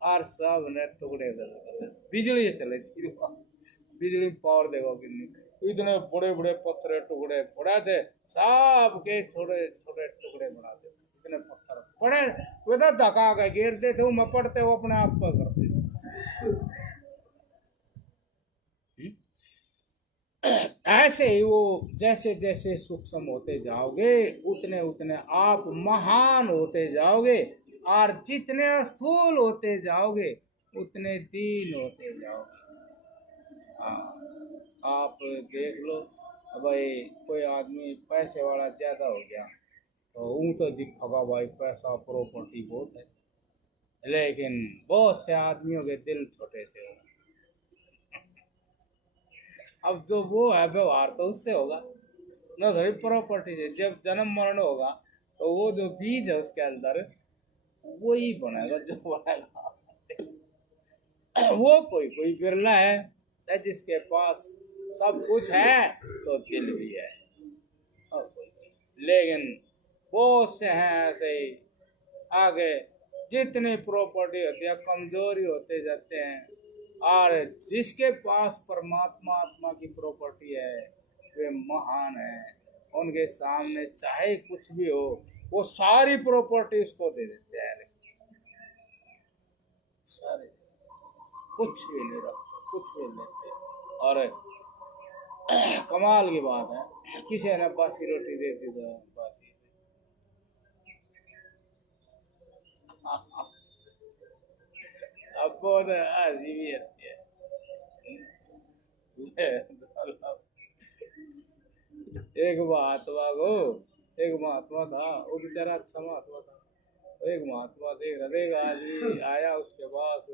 और सब ने टुकड़े कर, बिजली चले थी, बिजली पावर देखो कितनी, इतने बड़े बड़े पत्थर टुकड़े पड़े थे, सब के छोटे छोटे टुकड़े बना थे। इतने पत्थर पड़े वे तो धका के गिरते थे, मैं पड़ते वो अपने आप पर करते थे। ऐसे ही वो जैसे जैसे सूक्ष्म होते जाओगे उतने उतने आप महान होते जाओगे, और जितने स्थूल होते जाओगे उतने दीन होते जाओगे। हाँ, आप देख लो, भाई कोई आदमी पैसे वाला ज्यादा हो गया तो ऊँ तो दिखेगा भाई पैसा प्रॉपर्टी बहुत है, लेकिन बहुत से आदमियों के दिल छोटे से होंगे। अब जो वो है व्यवहार तो उससे होगा ना, थोड़ी प्रॉपर्टी से। जब जन्म मरण होगा तो वो जो बीज है उसके अंदर वो ही बनेगा जो बनेगा। वो कोई कोई बिरला है जिसके पास सब कुछ है तो दिल भी है, और कोई कोई। लेकिन बहुत से हैं ऐसे ही, आगे जितनी प्रॉपर्टी होती है कमजोरी होते जाते हैं, और जिसके पास परमात्मा आत्मा की प्रॉपर्टी है वे महान है। उनके सामने चाहे कुछ भी हो वो सारी प्रॉपर्टी उसको दे देते हैं, सारे कुछ भी नहीं रखते, कुछ भी नहीं लेते। और कमाल की बात है, किसी ने बासी रोटी दे दी तो बासी अब बहुत हंसी भी आती है। एक महात्मा को, एक महात्मा था, वो बेचारा अच्छा महात्मा था। एक महात्मा देख रहे थे, आदमी आया उसके पास,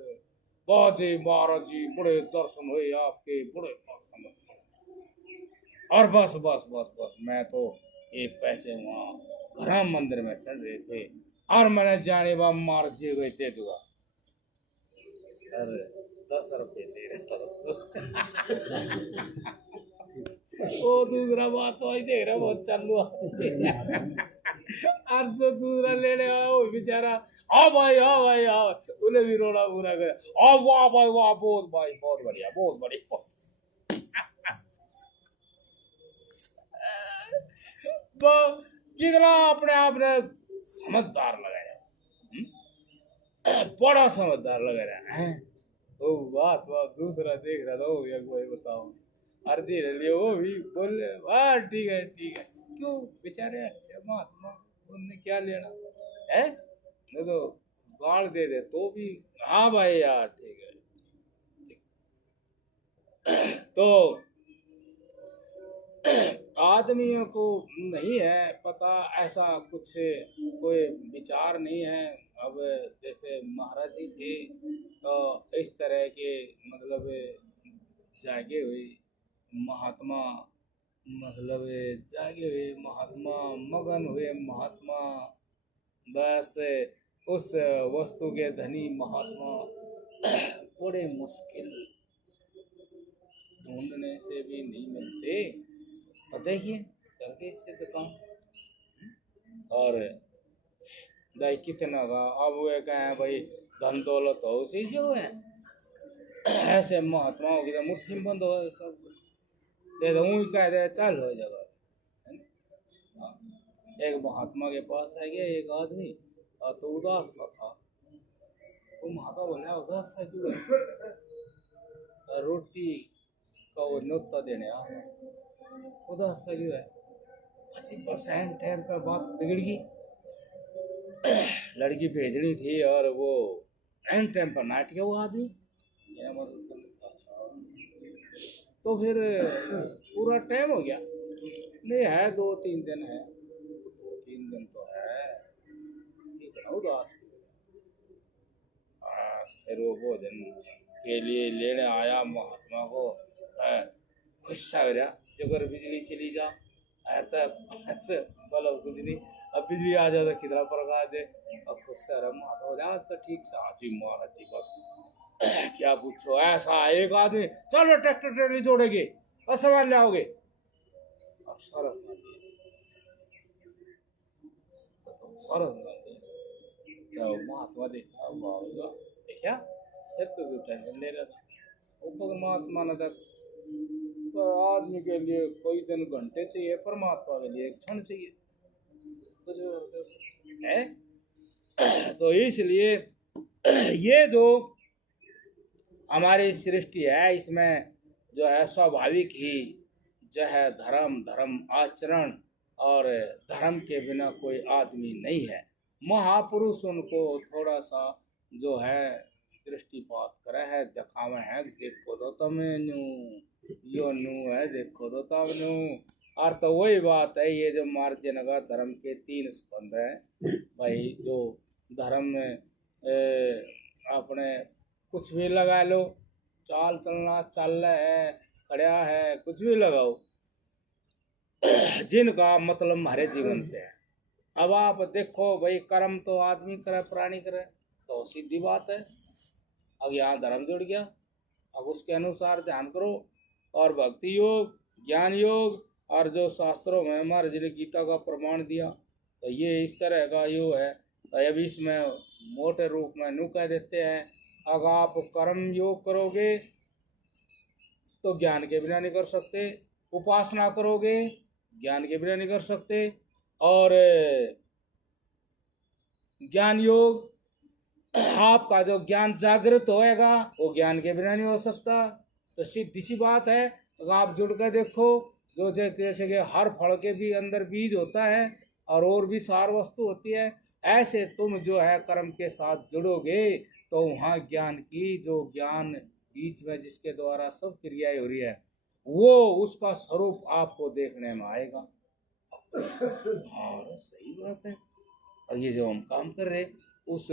बहुत ही महाराज जी बड़े दर्शन हुए आपके, बड़े दर्शन हुए, और बस बस बस बस मैं तो ये पैसे वहाँ घर मंदिर में चल रहे थे और मैंने जाने बा महाराज जी को दे दूंगा। अरे 10 रुपये दे रहे वो दूसरा बात तो ही देख रहा बहुत चालू और जो दूसरा लेने वाला वो बेचारा हाँ भाई उन्हें भी रोना पूरा कर, हाँ वाह भाई वाह, बहुत भाई बहुत बढ़िया बहुत बढ़िया। तो कितना अपने आप ने समझदार लगाया, बड़ा समझदार लग रहा है। वो बात दूसरा देख रहा था, वो भी कोई बताओ अर्जी ले लियो, वो भी बोले वाह ठीक है, क्यों बेचारे अच्छे महात्मा उनने क्या लेना है, नहीं तो गाड़ दे दे तो भी हाँ भाई यार ठीक है। तो आदमियों को नहीं है पता, ऐसा कुछ कोई विचार नहीं है। अब जैसे महाराज जी थे तो इस तरह के मतलब जागे हुए महात्मा, मतलब जागे हुए महात्मा, मगन हुए महात्मा, बस उस वस्तु के धनी महात्मा बड़े मुश्किल ढूंढने से भी नहीं मिलते। और देखिए करके इससे तो काम, और भाई कितना का अब वो कहें भाई धन दौलत हो उसी से हुए ऐसे महात्माओं की तो मुट्ठी में बंद हो सब दे दो कह दे चल हो जाएगा। एक महात्मा के पास आ गया एक आदमी, और तो उदास सा था। वो महात्मा बोला उदास सा क्यों है, रोटी का वो न्योता देने आ उदास सा क्यों है। अच्छी परसेंट टाइम पर बात बिगड़ गई, लड़की भेजनी थी और वो एंड टाइम पर नाट गया वो आदमी। अच्छा तो फिर पूरा टाइम हो गया, नहीं है 2-3 दिन है, 2-3 दिन तो है, इतना उदास। फिर वो भोजन के लिए लेने आया महात्मा को, गुस्सा हो रहा जगह बिजली चली जा बोलो कुछ नहीं, अब बिजली आ जाए तो कितना प्रकाश दे। अब गुस्सा रहा महात्मा बोले आज तो ठीक से हाजी महाराज जी बस क्या पूछो, ऐसा एक आदमी चलो ट्रैक्टर ट्रेली जोड़ेंगे और सामान लाओगे, अब सरस तो महात्मा देखा देखा फिर तो टेंशन ले रहा था। वो परमात्मा ने तक आदमी के लिए कोई दिन घंटे चाहिए, परमात्मा के लिए एक क्षण चाहिए। कुछ है। तो इसलिए ये जो हमारी सृष्टि है इसमें जो है स्वाभाविक ही जो है धर्म आचरण, और धर्म के बिना कोई आदमी नहीं है। महापुरुष उनको थोड़ा सा जो है दृष्टिपात करे है, दिखावे है, देखो तो तमें नू यो नू है, देखो तो तब नू। और तो वही बात है, ये जो मार्जन का धर्म के 3 स्कंद है भाई, जो धर्म में अपने कुछ भी लगा लो, चाल चलना, चल रहा है, खड़ा है, कुछ भी लगाओ, जिनका मतलब हमारे जीवन से है। अब आप देखो भाई, कर्म तो आदमी करे, प्राणी करे, तो सीधी बात है। अब यहाँ धर्म जुड़ गया, अब उसके अनुसार ध्यान करो। और भक्ति योग, ज्ञान योग, और जो शास्त्रों में हमारे जिन्हें गीता का प्रमाण दिया, तो ये इस तरह का योग है। तो अब इसमें मोटे रूप में नू कह देते हैं, अगर आप कर्म योग करोगे तो ज्ञान के बिना नहीं कर सकते, उपासना करोगे ज्ञान के बिना नहीं कर सकते, और ज्ञान योग आपका जो ज्ञान जागृत होएगा वो ज्ञान के बिना नहीं हो सकता। तो सीधी सी बात है, अगर आप जुड़ कर देखो, जो जैसे कि हर फल के भी अंदर बीज होता है और भी सार वस्तु होती है, ऐसे तुम जो है कर्म के साथ जुड़ोगे तो वहाँ ज्ञान की, जो ज्ञान बीच में जिसके द्वारा सब क्रियाएं हो रही है, वो उसका स्वरूप आपको देखने में आएगा। और सही बात है। और ये जो हम काम कर रहे उस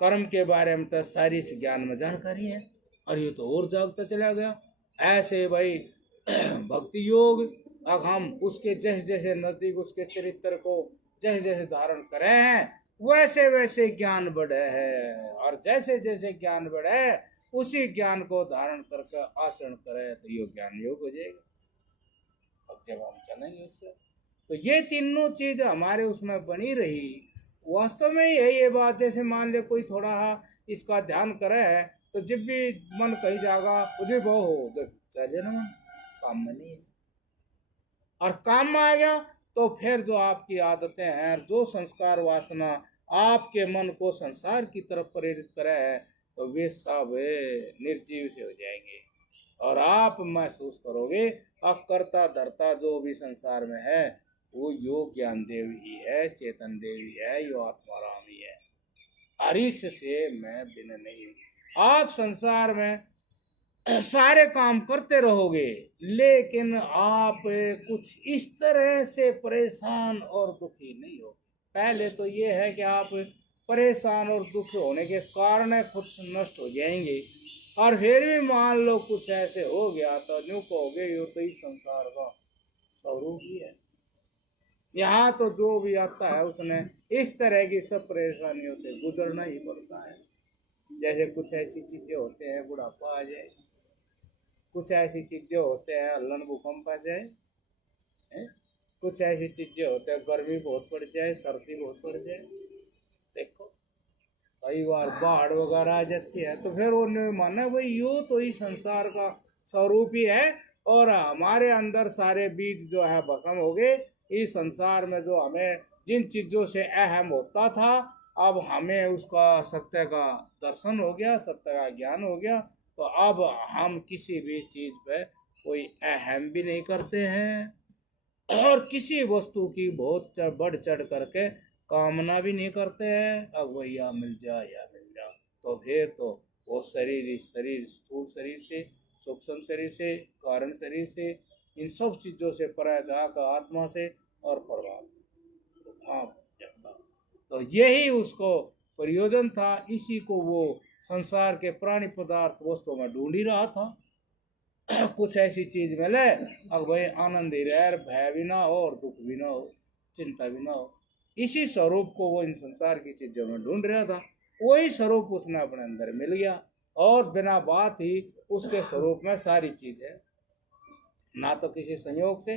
कर्म के बारे में तो सारी इस ज्ञान में जानकारी है, और ये तो और जागता चला गया। ऐसे भाई भक्ति योग, अब हम उसके जैसे जैसे नजदीक उसके चरित्र को जैसे जैसे धारण करे हैं, वैसे वैसे ज्ञान बढ़े है, और जैसे जैसे ज्ञान बढ़े उसी ज्ञान को धारण करके आचरण करे तो ये ज्ञान योग हो जाएगा। अब जब हम चलेंगे उससे, तो ये तीनों चीज हमारे उसमें बनी रही। वास्तव में है ये बात, जैसे मान ले कोई थोड़ा इसका ध्यान करे है, तो जब भी मन कहीं जाएगा उधर बहु हो चले ना, मन काम में नहीं है, और काम में आ गया तो फिर जो आपकी आदतें हैं, जो संस्कार वासना आपके मन को संसार की तरफ प्रेरित करे है, तो वे सब निर्जीव से हो जाएंगे, और आप महसूस करोगे अकर्ता धर्ता जो भी संसार में है वो योग ज्ञान देव ही है, चेतन देव ही है, यो आत्मा राम ही है। हरीश से मैं बिन नहीं। आप संसार में सारे काम करते रहोगे, लेकिन आप कुछ इस तरह से परेशान और दुखी नहीं हो। पहले तो ये है कि आप परेशान और दुखी होने के कारण खुद नष्ट हो जाएंगे, और फिर भी मान लो कुछ ऐसे हो गया तो न्यू कहोगे ये तो इस संसार का स्वरूप ही है। यहाँ तो जो भी आता है उसने इस तरह की सब परेशानियों से गुजरना ही पड़ता है। जैसे कुछ ऐसी चीजें होते हैं बुढ़ापा आ जाए, कुछ ऐसी चीजें होते हैं हलन भूकंप आ जाए, कुछ ऐसी चीजें होते हैं गर्मी बहुत पड़ जाए, सर्दी बहुत पड़ जाए, देखो कई बार बाढ़ वगैरह आ जाती है, तो फिर उन्हें माना भाई यो तो इस संसार का स्वरूप ही है, और हमारे अंदर सारे बीज जो है भस्म हो गए। इस संसार में जो हमें जिन चीज़ों से अहम होता था, अब हमें उसका सत्य का दर्शन हो गया, सत्य का ज्ञान हो गया, तो अब हम किसी भी चीज़ पे कोई अहम भी नहीं करते हैं, और किसी वस्तु की बहुत बढ़ चढ़ करके कामना भी नहीं करते हैं। अब वही या मिल जा या मिल जा, तो फिर तो वो शरीर, इस शरीर, स्थूल शरीर से, सूक्ष्म शरीर से, कारण शरीर से, इन सब चीज़ों से परायता आत्मा से और परमात्मा। हाँ, तो यही उसको प्रयोजन था, इसी को वो संसार के प्राणी पदार्थ वस्तुओं में ढूंढ ही रहा था। कुछ ऐसी चीज मिले अब भाई आनंद ही रहे, भय भी ना हो और दुख भी ना हो, चिंता भी ना हो। इसी स्वरूप को वो इन संसार की चीजों में ढूंढ रहा था, वही स्वरूप उसने अपने अंदर मिल गया, और बिना बात ही उसके स्वरूप में सारी चीजें, ना तो किसी संयोग से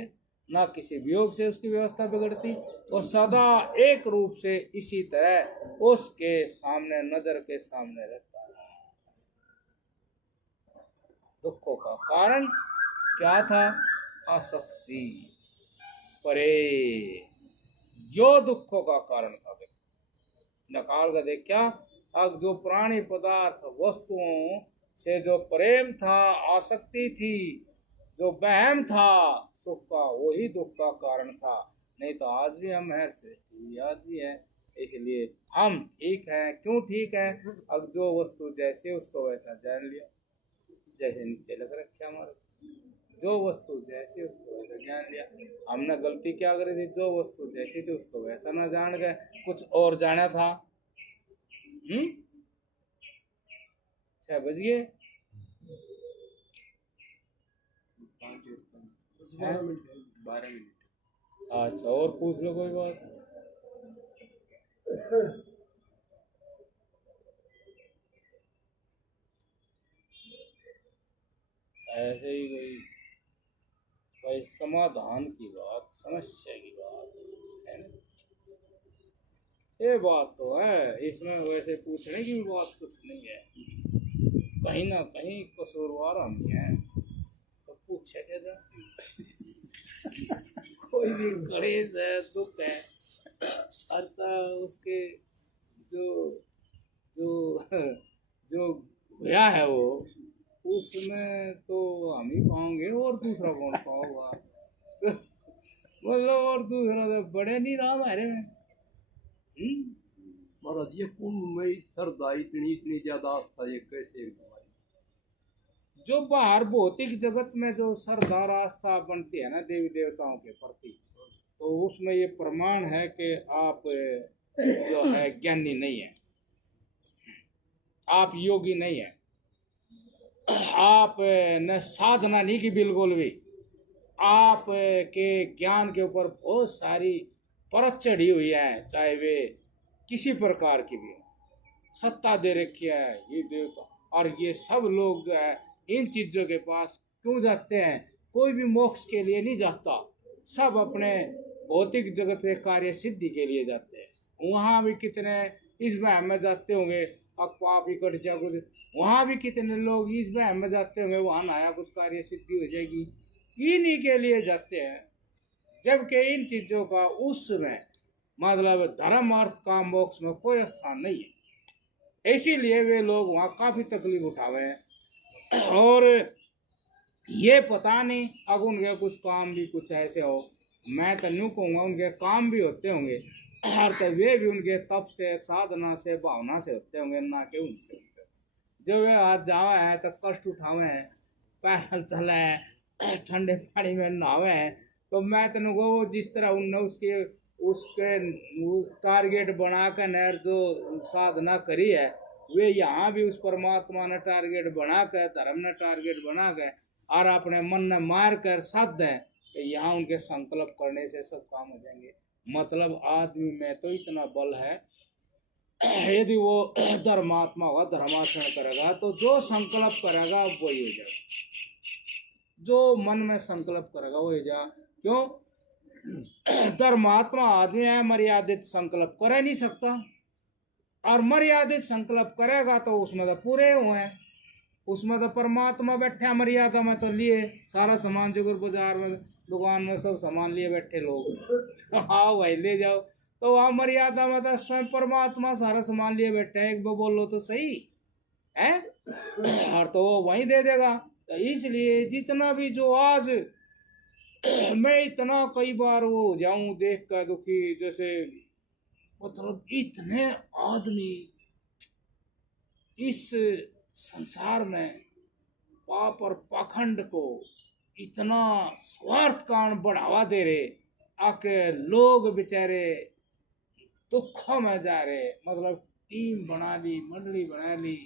ना किसी वियोग से उसकी व्यवस्था बिगड़ती, वो सदा एक रूप से इसी तरह उसके सामने, नजर के सामने रहता है। दुखों का कारण क्या था? आसक्ति। परे जो दुखों का कारण था, निकाल कर देख क्या। अब जो प्राणी पदार्थ वस्तुओं से जो प्रेम था, आसक्ति थी, जो वहम था, सुख का वही दुख का कारण था। नहीं तो आज भी हम है, सृष्टि भी आज भी है। इसलिए हम ठीक है। क्यों ठीक है? अब जो वस्तु जैसे उसको वैसा जान लिया, जैसे नीचे लग रखे हमारे, जो वस्तु जैसे उसको वैसा जान लिया। हमने गलती क्या करी थी? जो वस्तु जैसी थी उसको वैसा ना जान गए, कुछ और जाना था। 6 बज गए। 12 मिनट। अच्छा, और पूछ लो कोई बात। ऐसे ही कोई भाई समाधान की बात, समस्या की बात है ना? ये बात तो है, इसमें वैसे पूछने की भी बात कुछ नहीं है। कहीं ना कहीं कसूरवार हम ही हैं, तो पूछे क्या? कोई भी क्लेश है, दुख है, अतः उसके जो जो जो भया है वो, उसमें तो हम ही पाओगे, और दूसरा कौन पाओगा? मतलब और दूसरा तो बड़े नहीं रहा हमारे में। महाराज ये कुंभ में श्रद्धा इतनी इतनी ज्यादा आस्था, ये कैसे? जो बाहर भौतिक जगत में जो श्रद्धा और आस्था बनती है ना देवी देवताओं के प्रति, तो उसमें ये प्रमाण है कि आप जो है ज्ञानी नहीं है, आप योगी नहीं है, आप न साधना नहीं की बिल्कुल भी। आप के ज्ञान के ऊपर बहुत सारी परत चढ़ी हुई है, चाहे वे किसी प्रकार की भी हो, सत्ता दे रखी है ये देवता। और ये सब लोग जो है इन चीजों के पास क्यों जाते हैं? कोई भी मोक्ष के लिए नहीं जाता, सब अपने भौतिक जगत के कार्य सिद्धि के लिए जाते हैं। वहाँ भी कितने इस वहम में जाते होंगे, अब पाप इकट जा कुछ, वहाँ भी कितने लोग इस वहम में जाते होंगे, वहाँ नया कुछ कार्य सिद्धि हो जाएगी, इन्हीं के लिए जाते हैं। जबकि इन चीजों का उसमें मतलब धर्म अर्थ काम मोक्ष में कोई स्थान नहीं है। इसीलिए वे लोग वहाँ काफी तकलीफ उठावे हैं। और ये पता नहीं अब उनके कुछ काम भी कुछ ऐसे हो, मैं तो यूँ कहूँगा उनके काम भी होते होंगे, और तो वे भी उनके तप से, साधना से, भावना से होते होंगे, ना कि उनसे होते। जो वे आज जावे हैं तो कष्ट उठावे हैं, पैदल चले हैं, ठंडे पानी में नहावे हैं, तो मैं तेन को जिस तरह उनने उसके टारगेट बना कर नहर जो साधना करी है, वे यहाँ भी उस परमात्मा ने टारगेट बना कर, धर्म ने टारगेट बना कर और अपने मन में मार कर साध है, तो यहाँ उनके संकल्प करने से सब काम हो जाएंगे। मतलब आदमी में तो इतना बल है, यदि वो धर्मात्मा होगा, धर्माचरण करेगा, तो जो संकल्प करेगा वही हो जाएगा। जो मन में संकल्प करेगा वो हो जाएगा। क्यों? धर्मात्मा आदमी है, मर्यादित संकल्प कर नहीं सकता, और मर्यादित संकल्प करेगा तो उसमें तो पूरे हुए हैं, उसमें तो परमात्मा बैठे। मर्यादा में तो लिए सारा सामान, जो बाजार में दुकान में सब सामान लिए बैठे लोग, आओ भाई ले जाओ, तो वहाँ मर्यादा में तो स्वयं परमात्मा सारा सामान लिए बैठे है। एक बार बोलो तो सही है, और तो वो वहीं दे देगा। तो इसलिए जितना भी जो आज मैं इतना कई बार वो हो जाऊं देख कर दुखी, जैसे मतलब इतने आदमी इस संसार में पाप और पाखंड को इतना स्वार्थ कारण बढ़ावा दे रहे, आके लोग बेचारे दुखों में जा रहे। मतलब टीम बना ली, मंडली बना ली,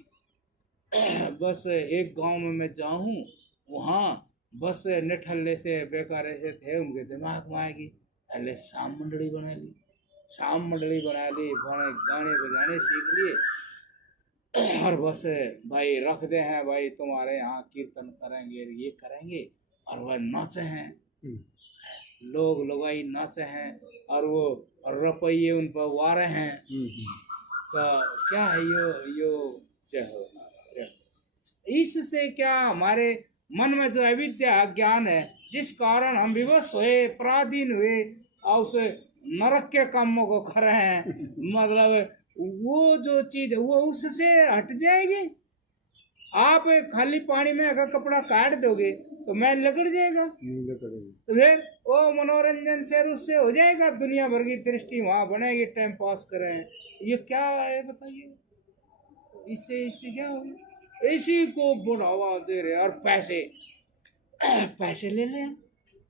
बस एक गांव में मैं जाऊं, वहाँ बस निठल्ले से बेकार ऐसे थे उनके दिमाग में आएगी, पहले शाम मंडली बना ली, शाम मंडली बना ली, बड़े गाने बजाने सीख लिए, और बस भाई रख दे हैं भाई तुम्हारे यहाँ कीर्तन करेंगे, ये करेंगे, और वह नाचे हैं, लोग लगाई नाचे हैं, और वो रुपये उन पर वारे हैं। तो क्या है यो इससे क्या हमारे मन में जो अविद्या ज्ञान है, जिस कारण हम विवश हुए, पराधीन हुए, और उस नरक के कामों को कर रहे हैं। मतलब वो जो चीज है वो उससे हट जाएगी। आप खाली पानी में अगर कपड़ा काट दोगे तो मैल लगड़ जाएगा, नीले करेंगे। तो फिर वो मनोरंजन से उससे हो जाएगा, दुनिया भर की दृष्टि वहां बनेगी, टाइम पास करें। ये क्या है बताइए, इससे इससे क्या होगा? इसी को बढ़ावा दे रहे और पैसे पैसे ले लें।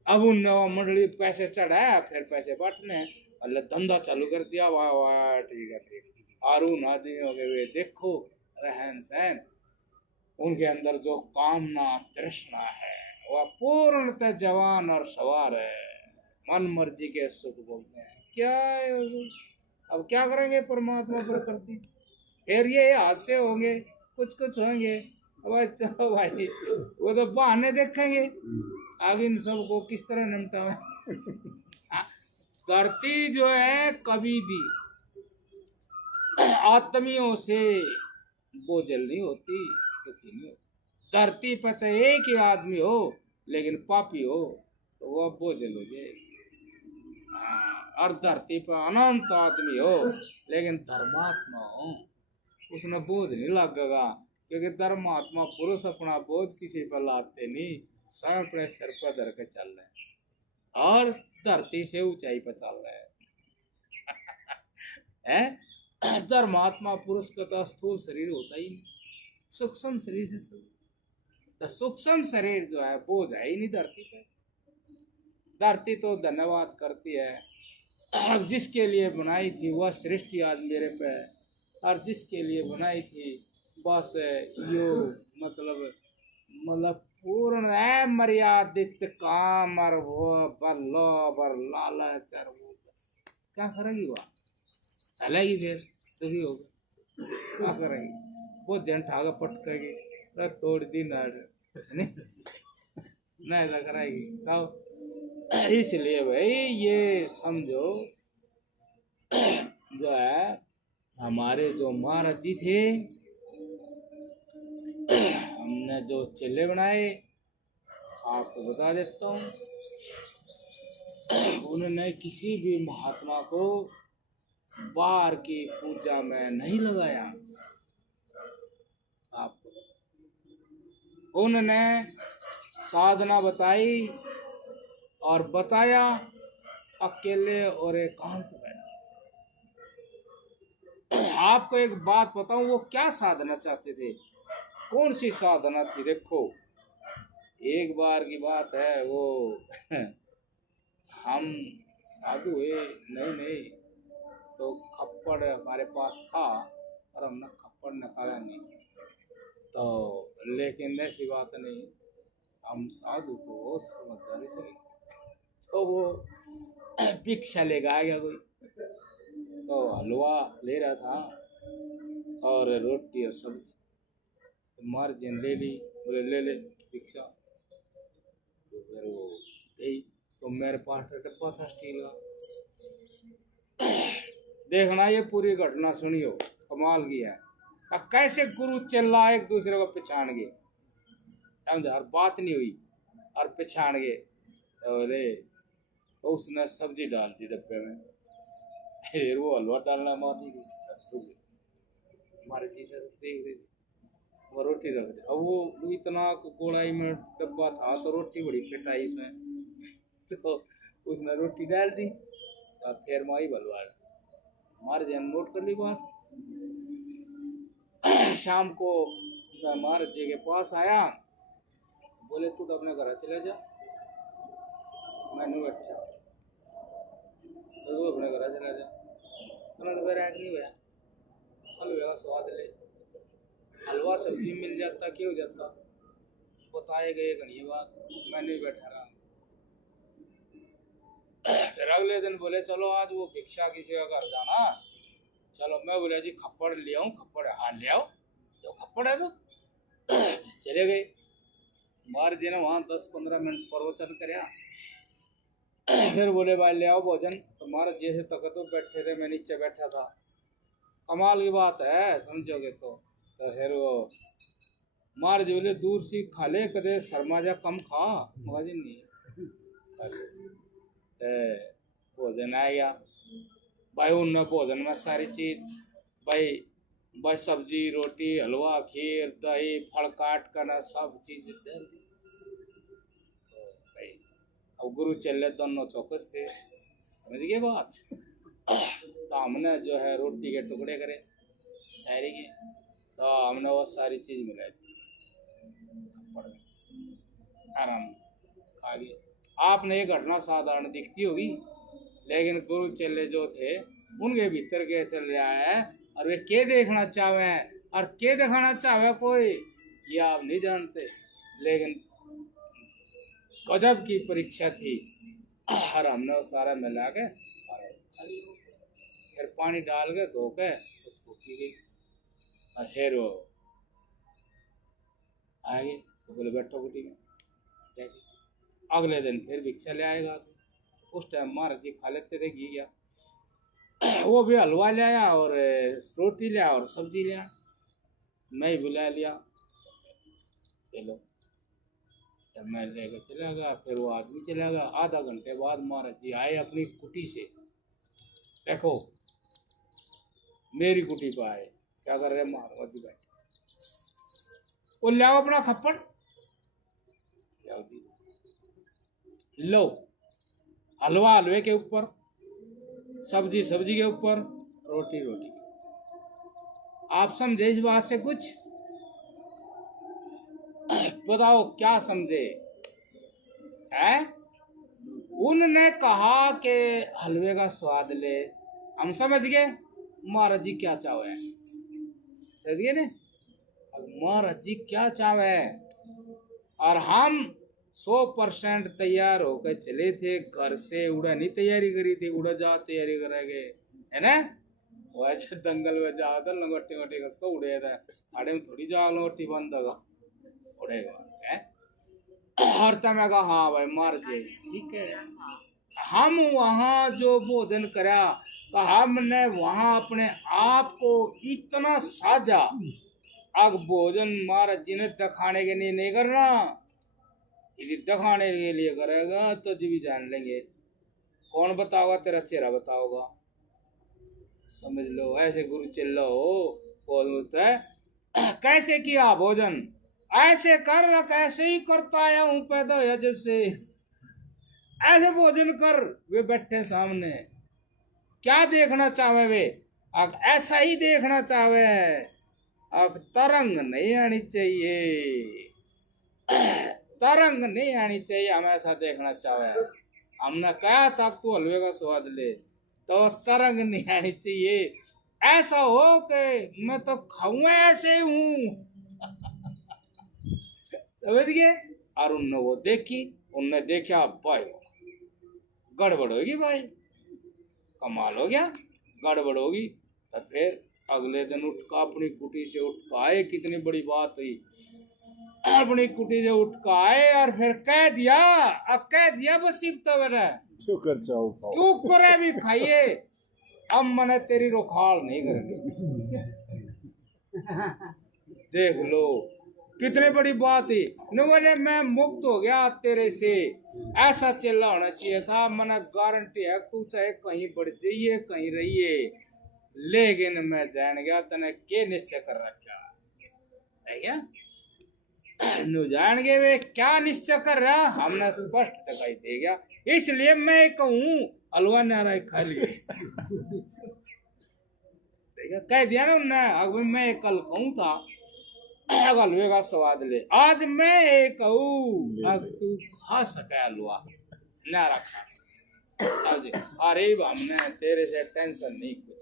अब उन मंडली पैसे चढ़ाया, फिर पैसे बांटने, अल्लाह धंधा चालू कर दिया। वाह वाह, ठीक है ठीक। आरून आदमियों के वे देखो रहन सहन, उनके अंदर जो कामना तृष्णा है वह पूर्णतः जवान और सवार है, मन मर्जी के सुख बोलते हैं। क्या है अब क्या करेंगे परमात्मा प्रकृति, फिर ये हादसे होंगे, कुछ कुछ होंगे। अब चलो भाई, वो तो बहाने देखेंगे आगे इन सबको किस तरह निपटावे। धरती जो है कभी भी आत्मियों से बोझल नहीं होती, दुखी नहीं होती। धरती पर चाहे एक ही आदमी हो लेकिन पापी हो तो वह बोझल हो जाएगी। और धरती पर अनंत आदमी हो लेकिन धर्मात्मा हो, उसने बोझ नहीं लगेगा, क्योंकि धर्मात्मा पुरुष अपना बोझ किसी पर लाते नहीं, स्वयं अपने सिर पर धर के चल रहे हैं और धरती से ऊंचाई पर चल रहे हैं। धर्मात्मा पुरुष का तो स्थूल शरीर होता ही नहीं, सूक्ष्म शरीर से चलता। तो सूक्ष्म शरीर जो है बोझ है ही नहीं धरती पे। धरती तो धन्यवाद करती है, जिसके लिए बनाई थी वह सृष्टि आज मेरे पे है, और जिसके लिए बनाई थी बस यो मतलब पूर्ण है मर्यादित काम और वो बल्लोब और लालच और वो क्या करेगी, वह चलेगी फिर दुखी होगा, क्या करेगी वो दिन ठाकर पटकेगी, तोड़ दी नहीं ऐसा कराएगी। तब इसलिए भाई ये समझो जो है हमारे जो महाराज जी थे, हमने जो चेले बनाए आपको बता देता हूँ, उन्होंने किसी भी महात्मा को बाहर की पूजा में नहीं लगाया। आपको उन्होंने साधना बताई और बताया अकेले और एकांत में। आपको एक बात बताऊं, वो क्या साधना चाहते थे, कौन सी साधना थी? देखो एक बार की बात है, वो हम साधु हुए नहीं तो खप्पड़ हमारे पास था और हमने खप्पड़ निकाला नहीं, तो लेकिन ऐसी बात नहीं, हम साधु तो समझदारी से, तो वो भिक्षा लेगा आ गया कोई, तो हलवा ले रहा था और रोटी और सब्जी, तो मार्जिन ले ली, बोले ले भिक्षा, तो फिर वो गई, तो मेरे पास डब्बा था स्टील का। देखना ये पूरी घटना सुनियो, कमाल की है। कैसे गुरु चेला एक दूसरे को पहचान गए, समझे, और बात नहीं हुई और पहचान गए, तो उसने सब्जी डाल दी डब्बे में, फिर वो हलवा डालना मानी हमारे जी से देख रहे थे, वो रोटी रख दी। अब वो इतना गोलाई में डब्बा था तो रोटी बड़ी पिटाई इसमें, तो उसने रोटी डाल दी और फिर माई बलवा हमारे जन नोट कर ली बात। शाम को महाराज जी के पास आया, बोले तू तो अपने घर चले जा, मैंने अच्छा तो अपने घर चला जा, तो फिर नहीं हुआ, हलवे का स्वाद ले, हलवा सब्जी मिल जाता क्यों जाता, बताए गए घनी बात, मैंने बैठा रहा। फिर अगले दिन बोले चलो आज वो भिक्षा किसी का घर जाना, चलो। मैं बोला जी खप्पड़ ले आऊँ, खप्पड़ हाँ ले आओ, तो खप्पड़ है तो चले गए। महाराज जी ने वहाँ 10-15 मिनट प्रवचन कराया, फिर बोले भाई ले आओ भोजन, तो महाराज जैसे तक तो बैठे थे, मैं नीचे बैठा था। कमाल की बात है समझोगे तो फिर वो महाराज बोले दूर सी खा ले, कदे शर्मा जा कम खा, मगर नहीं भोजन आ गया भाई, उनने भोजन में सारी चीज भाई बस सब्जी रोटी हलवा खीर दही फल काट कर ना सब चीज दे दी। तो भाई अब गुरु चले दोनों चौकस थे, समझ गए बात। तो हमने जो है रोटी के टुकड़े करे शायरी के, तो हमने वो सारी चीज मिलाई दी थप्पड़ में, आराम खा गए। आपने ये घटना साधारण दिखती होगी, लेकिन गुरु चेले जो थे उनके भीतर के चल रहा है, और वे क्या देखना चाहे और क्या दिखाना चाहे कोई ये आप नहीं जानते। लेकिन गजब की परीक्षा थी, और हमने वो सारा मिला के और खाली हो गया। फिर पानी डाल के धो के उसको पी गई। और फिर वो आएंगे तो बोले बैठो कुटी में, अगले दिन फिर भिक्षा ले आएगा। उस टाइम महाराज जी खा लेते थे घी गया, वो भी हलवा ले आया और रोटी ले आया और सब्जी ले आया। मैं ही बुला लिया, चलो जब मैं लेकर चला गया, फिर वो आदमी चला गया। आधा घंटे बाद महाराज जी आए अपनी कुटी से, देखो मेरी कुटी पर आए, क्या कर रहे महाराज जी बैठे, वो लाओ अपना खप्पड़, लो हलवा हलवे के ऊपर, सब्जी सब्जी के ऊपर, रोटी रोटी के ऊपर। आप समझे इस बात से कुछ? बताओ क्या समझे? है उनने कहा कि हलवे का स्वाद ले, हम समझ गए महाराज जी क्या चाहे, समझ गए ने महाराज जी क्या चाहे। और हम 100% तैयार होकर चले थे घर से, उड़ा नहीं तैयारी करी थी, उड़ा जा तैयारी करेंगे है ना। वैसे दंगल में जाओ तो लंगोटी वोटी कसको उड़े था, आड़े में थोड़ी जाओ लंगोटी बंद होगा उड़ेगा है। और तब मैं कहा हाँ भाई मार दे ठीक है। हम वहाँ जो भोजन करा तो हमने वहाँ अपने आप को इतना साधा, अब भोजन महाराज जी ने दिखाने के लिए नहीं करना, यदि दिखाने के लिए करेगा तो जी भी जान लेंगे, कौन बताओगा, तेरा चेहरा बताओगा, समझ लो। ऐसे गुरु चिल्लो बोलता है कैसे किया भोजन, ऐसे कर, कैसे ही करता आया हूं पैदा है जब से, ऐसे भोजन कर। वे बैठे सामने, क्या देखना चाहे वे, अब ऐसा ही देखना चाहे, अब तरंग नहीं आनी चाहिए, तरंग नहीं आनी चाहिए, हम ऐसा देखना चाहे। हमने कहा था तू हलवे का स्वाद ले, तो तरंग नहीं आनी चाहिए, ऐसा हो कि मैं तो खाऊंगा ऐसे हूँ। समझ गए। और उनने वो देखी, उनने देखा भाई गड़बड़ होगी, भाई कमाल हो गया, गड़बड़ होगी। तो फिर अगले दिन उठका अपनी कुटी से उठका आए, कितनी बड़ी बात हुई, अपनी कुटी से उठका आए और फिर कह दिया बस सीखता बेटा क्यों कर चाहो खाओ, तू करे भी खाइए, अब मैंने तेरी रोखाड़ नहीं करेंगे। देख लो कितनी बड़ी बात है, न बोले मैं मुक्त हो गया तेरे से, ऐसा चिल्ला होना चाहिए था। मैंने गारंटी है तू चाहे कहीं बढ़ जाइए कहीं रहिए, लेकिन मैं जान गया तने के निश्चय कर रखा है क्या, नु जान गए वे क्या निश्चय कर रहा, हमने स्पष्ट दिखाई दे गया, इसलिए मैं कहूँ हलवा नारा खा लिए। कह दिया ना उन्होंने, अगर मैं कल कहूँ था हलवे का स्वाद ले, आज मैं एक कहूँ अब तू खा सके हलवा नारा खा। अरे हमने तेरे से टेंशन नहीं कुछ,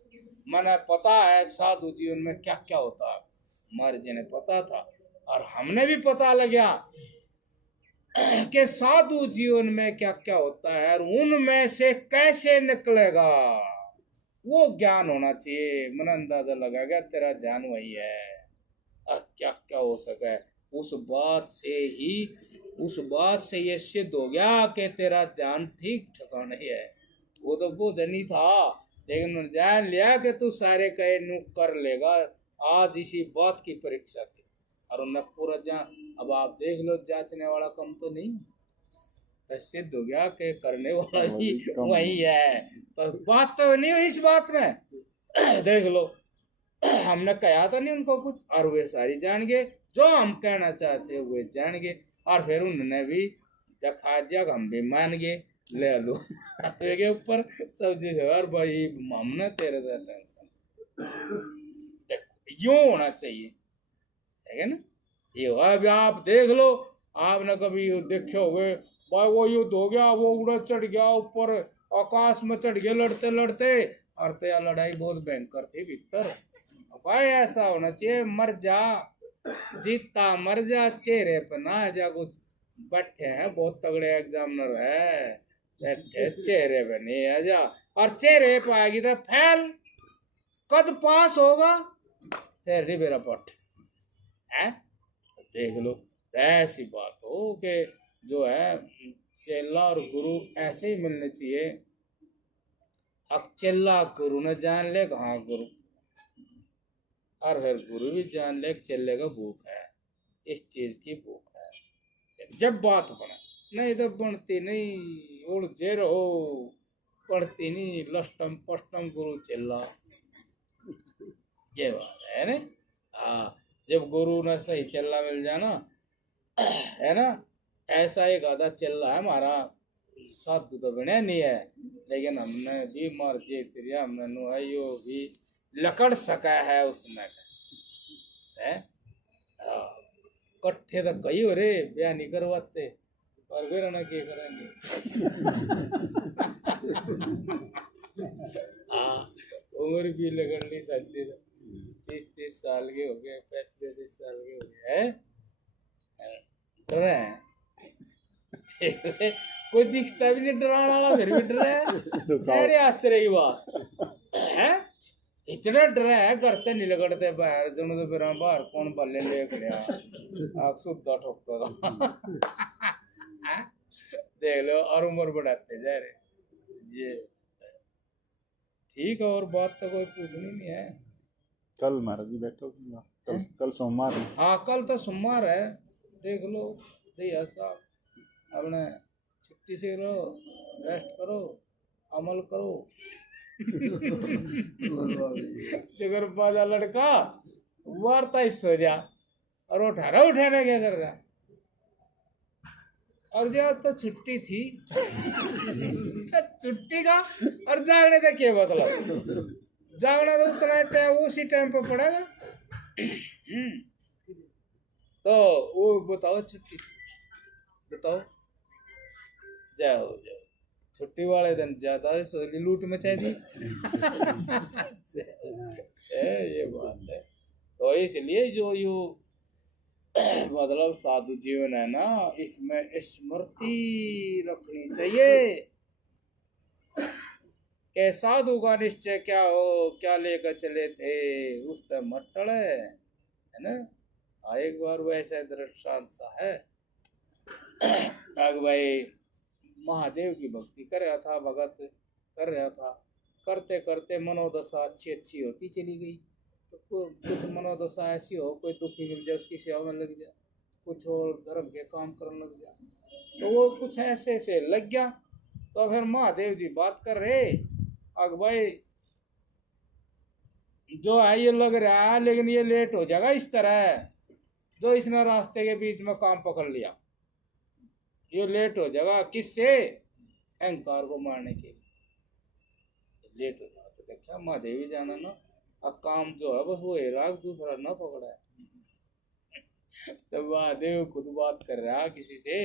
मैंने पता है साधु जीवन में क्या क्या होता है, हमारे जी ने पता था और हमने भी पता लगा कि साधु जीवन में क्या क्या होता है और उनमें से कैसे निकलेगा, वो ज्ञान होना चाहिए। मन अंदाजा लगाएगा तेरा ध्यान वही है, क्या क्या हो सका है, उस बात से ये सिद्ध हो गया कि तेरा ध्यान ठीक ठिकाने है। वो तो भोजन ही था, लेकिन जान लिया कि तू सारे कहे नु कर लेगा, आज इसी बात की परीक्षा थी। और उन्हें पूरा अब आप देख लो जांचने वाला कम तो नहीं, तो सिद्ध हो गया कि करने वाला ही वही है, तो बात तो नहीं हुई इस बात में। देख लो हमने कहा था नहीं उनको कुछ, और वे सारी जान गए जो हम कहना चाहते वे जान गए, और फिर उन्होंने भी दिखा दिया कि हम भी मान गए, ले लो के ऊपर सब चीज है। और भाई हमने तेरे से टेंशन, देखो यूं होना चाहिए, है ना। ये अब आप देख लो, आपने कभी देखे होगे भाई वो युद्ध हो गया, वो उड़ा चढ़ गया ऊपर आकाश में चढ़ गए लड़ते लड़ते, और तो यह लड़ाई बहुत भयंकर थी भीतर। भाई ऐसा होना चाहिए, मर जा जीता मर जा, चेहरे पे ना आ जा कुछ। बैठे हैं बहुत तगड़े एग्जामिनर है, बैठे चेहरे पे नहीं आ जा, और चेहरे पे आएगी तो फैल कद पास होगा फिर मेरा पट है। देख लो ऐसी बात हो कि जो है चेला और गुरु ऐसे ही मिलने चाहिए। अब चेला गुरु ने जान ले हाँ गुरु, और फिर गुरु भी जान ले चेले का भूख है, इस चीज की भूख है, जब बात बने, नहीं तो बनती नहीं, उड़ रहो पढ़ती नहीं, लष्टम पष्टम गुरु चेला, ये बात है ना। हाँ, जब गुरु ने सही चेला मिल जाना, है ना। ऐसा एक आधा चेला है हमारा, साधु तो बने नहीं है, लेकिन हमने भी मर जीत लिया, हमने नुआइयो भी लकड़ सका है उसमें है। कट्ठे तो कई हो रे ब्याह नहीं करवाते, और फिर ना क्या करेंगे। हाँ, उम्र भी लगन नहीं सकती, 30 साल के हो गए, 35 साल के हो गए, डर है कोई दिखता भी नहीं डराने वाला, फिर भी डर है। अरे आश्चर्य की बात है, इतने डरे हैं घर से नहीं लगड़ते बाहर, दोनों तो फिर बाहर कौन बल्ले ले गया आग सुधा ठोकता देख लो, और उम्र बढ़ाते जा रहे ये ठीक है। और बात तो कोई पूछनी नहीं है। कल महाराज जी बैठो, कल सोमवार है। हाँ कल तो सोमवार है, देख लो दैया साहब अपने छुट्टी से लो, रेस्ट करो, अमल करो। अगर बाजा लड़का वार्ता ही सो जा, और उठाने क्या कर रहा, और जब तो छुट्टी थी तो छुट्टी का और जागने का क्या मतलब, जागना तो उतना टाइम उसी टाइम पे पड़ेगा। तो वो बताओ छुट्टी बताओ, जाओ जाओ छुट्टी वाले दिन ज्यादा लूट मचाई दी। ये बात है। तो इसलिए जो यू मतलब साधु जीवन है ना, इसमें स्मृति रखनी चाहिए कि साधु का निश्चय क्या हो, क्या लेकर चले थे, उस तक मत टले, है ना। एक बार वैसा दृष्टांत सा है, अग भाई महादेव की भक्ति कर रहा था, भगत कर रहा था, करते करते मनोदशा अच्छी अच्छी होती चली गई। तो कुछ मनोदशा ऐसी हो, कोई दुखी मिल जाए उसकी सेवा में लग जाए, कुछ और धर्म के काम करने लग जाए, तो वो कुछ ऐसे से लग गया। तो फिर महादेव जी बात कर रहे, अग भाई जो है ये लग रहा है, लेकिन ये लेट हो जाएगा इस तरह, जो इसने रास्ते के बीच में काम पकड़ लिया, ये लेट हो जाएगा, किससे, अहंकार को मारने के लिए लेट हो जाएगा। तो देखा महादेवी जाना ना, अब काम जो है बस वो राग दूसरा ना पकड़ा है। तो महादेव खुद बात कर रहा है किसी से,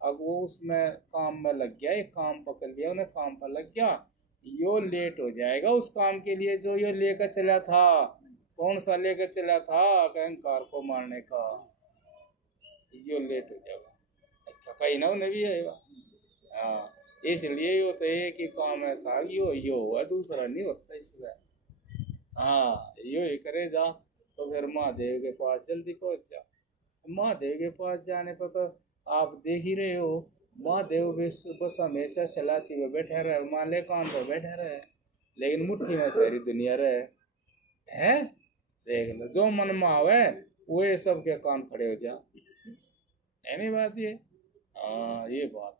अब वो उसमें काम में लग गया, एक काम पकड़ लिया, उन्हें काम पर लग गया, यो लेट हो जाएगा उस काम के लिए जो ये लेकर चला था। कौन सा लेकर चला था, अहंकार को मारने का, यो लेट हो जाएगा। अच्छा कहीं ना उन्हें भी आएगा। हाँ, इसलिए ये होता है कि काम ऐसा यो हुआ, दूसरा नहीं होता इसलिए। हाँ यो ही करे जा, तो फिर महादेव के पास जल्दी पहुंच जा। महादेव के पास जाने पर तो आप देख ही रहे हो, महादेव बस हमेशा सलासी में बैठे रहे, माले कान पर बैठे रहे, लेकिन मुट्ठी में सारी दुनिया रहे है। देख लो जो मन में आवे वो सब के कान खड़े हो जा, ऐनी बात ये। हाँ ये बात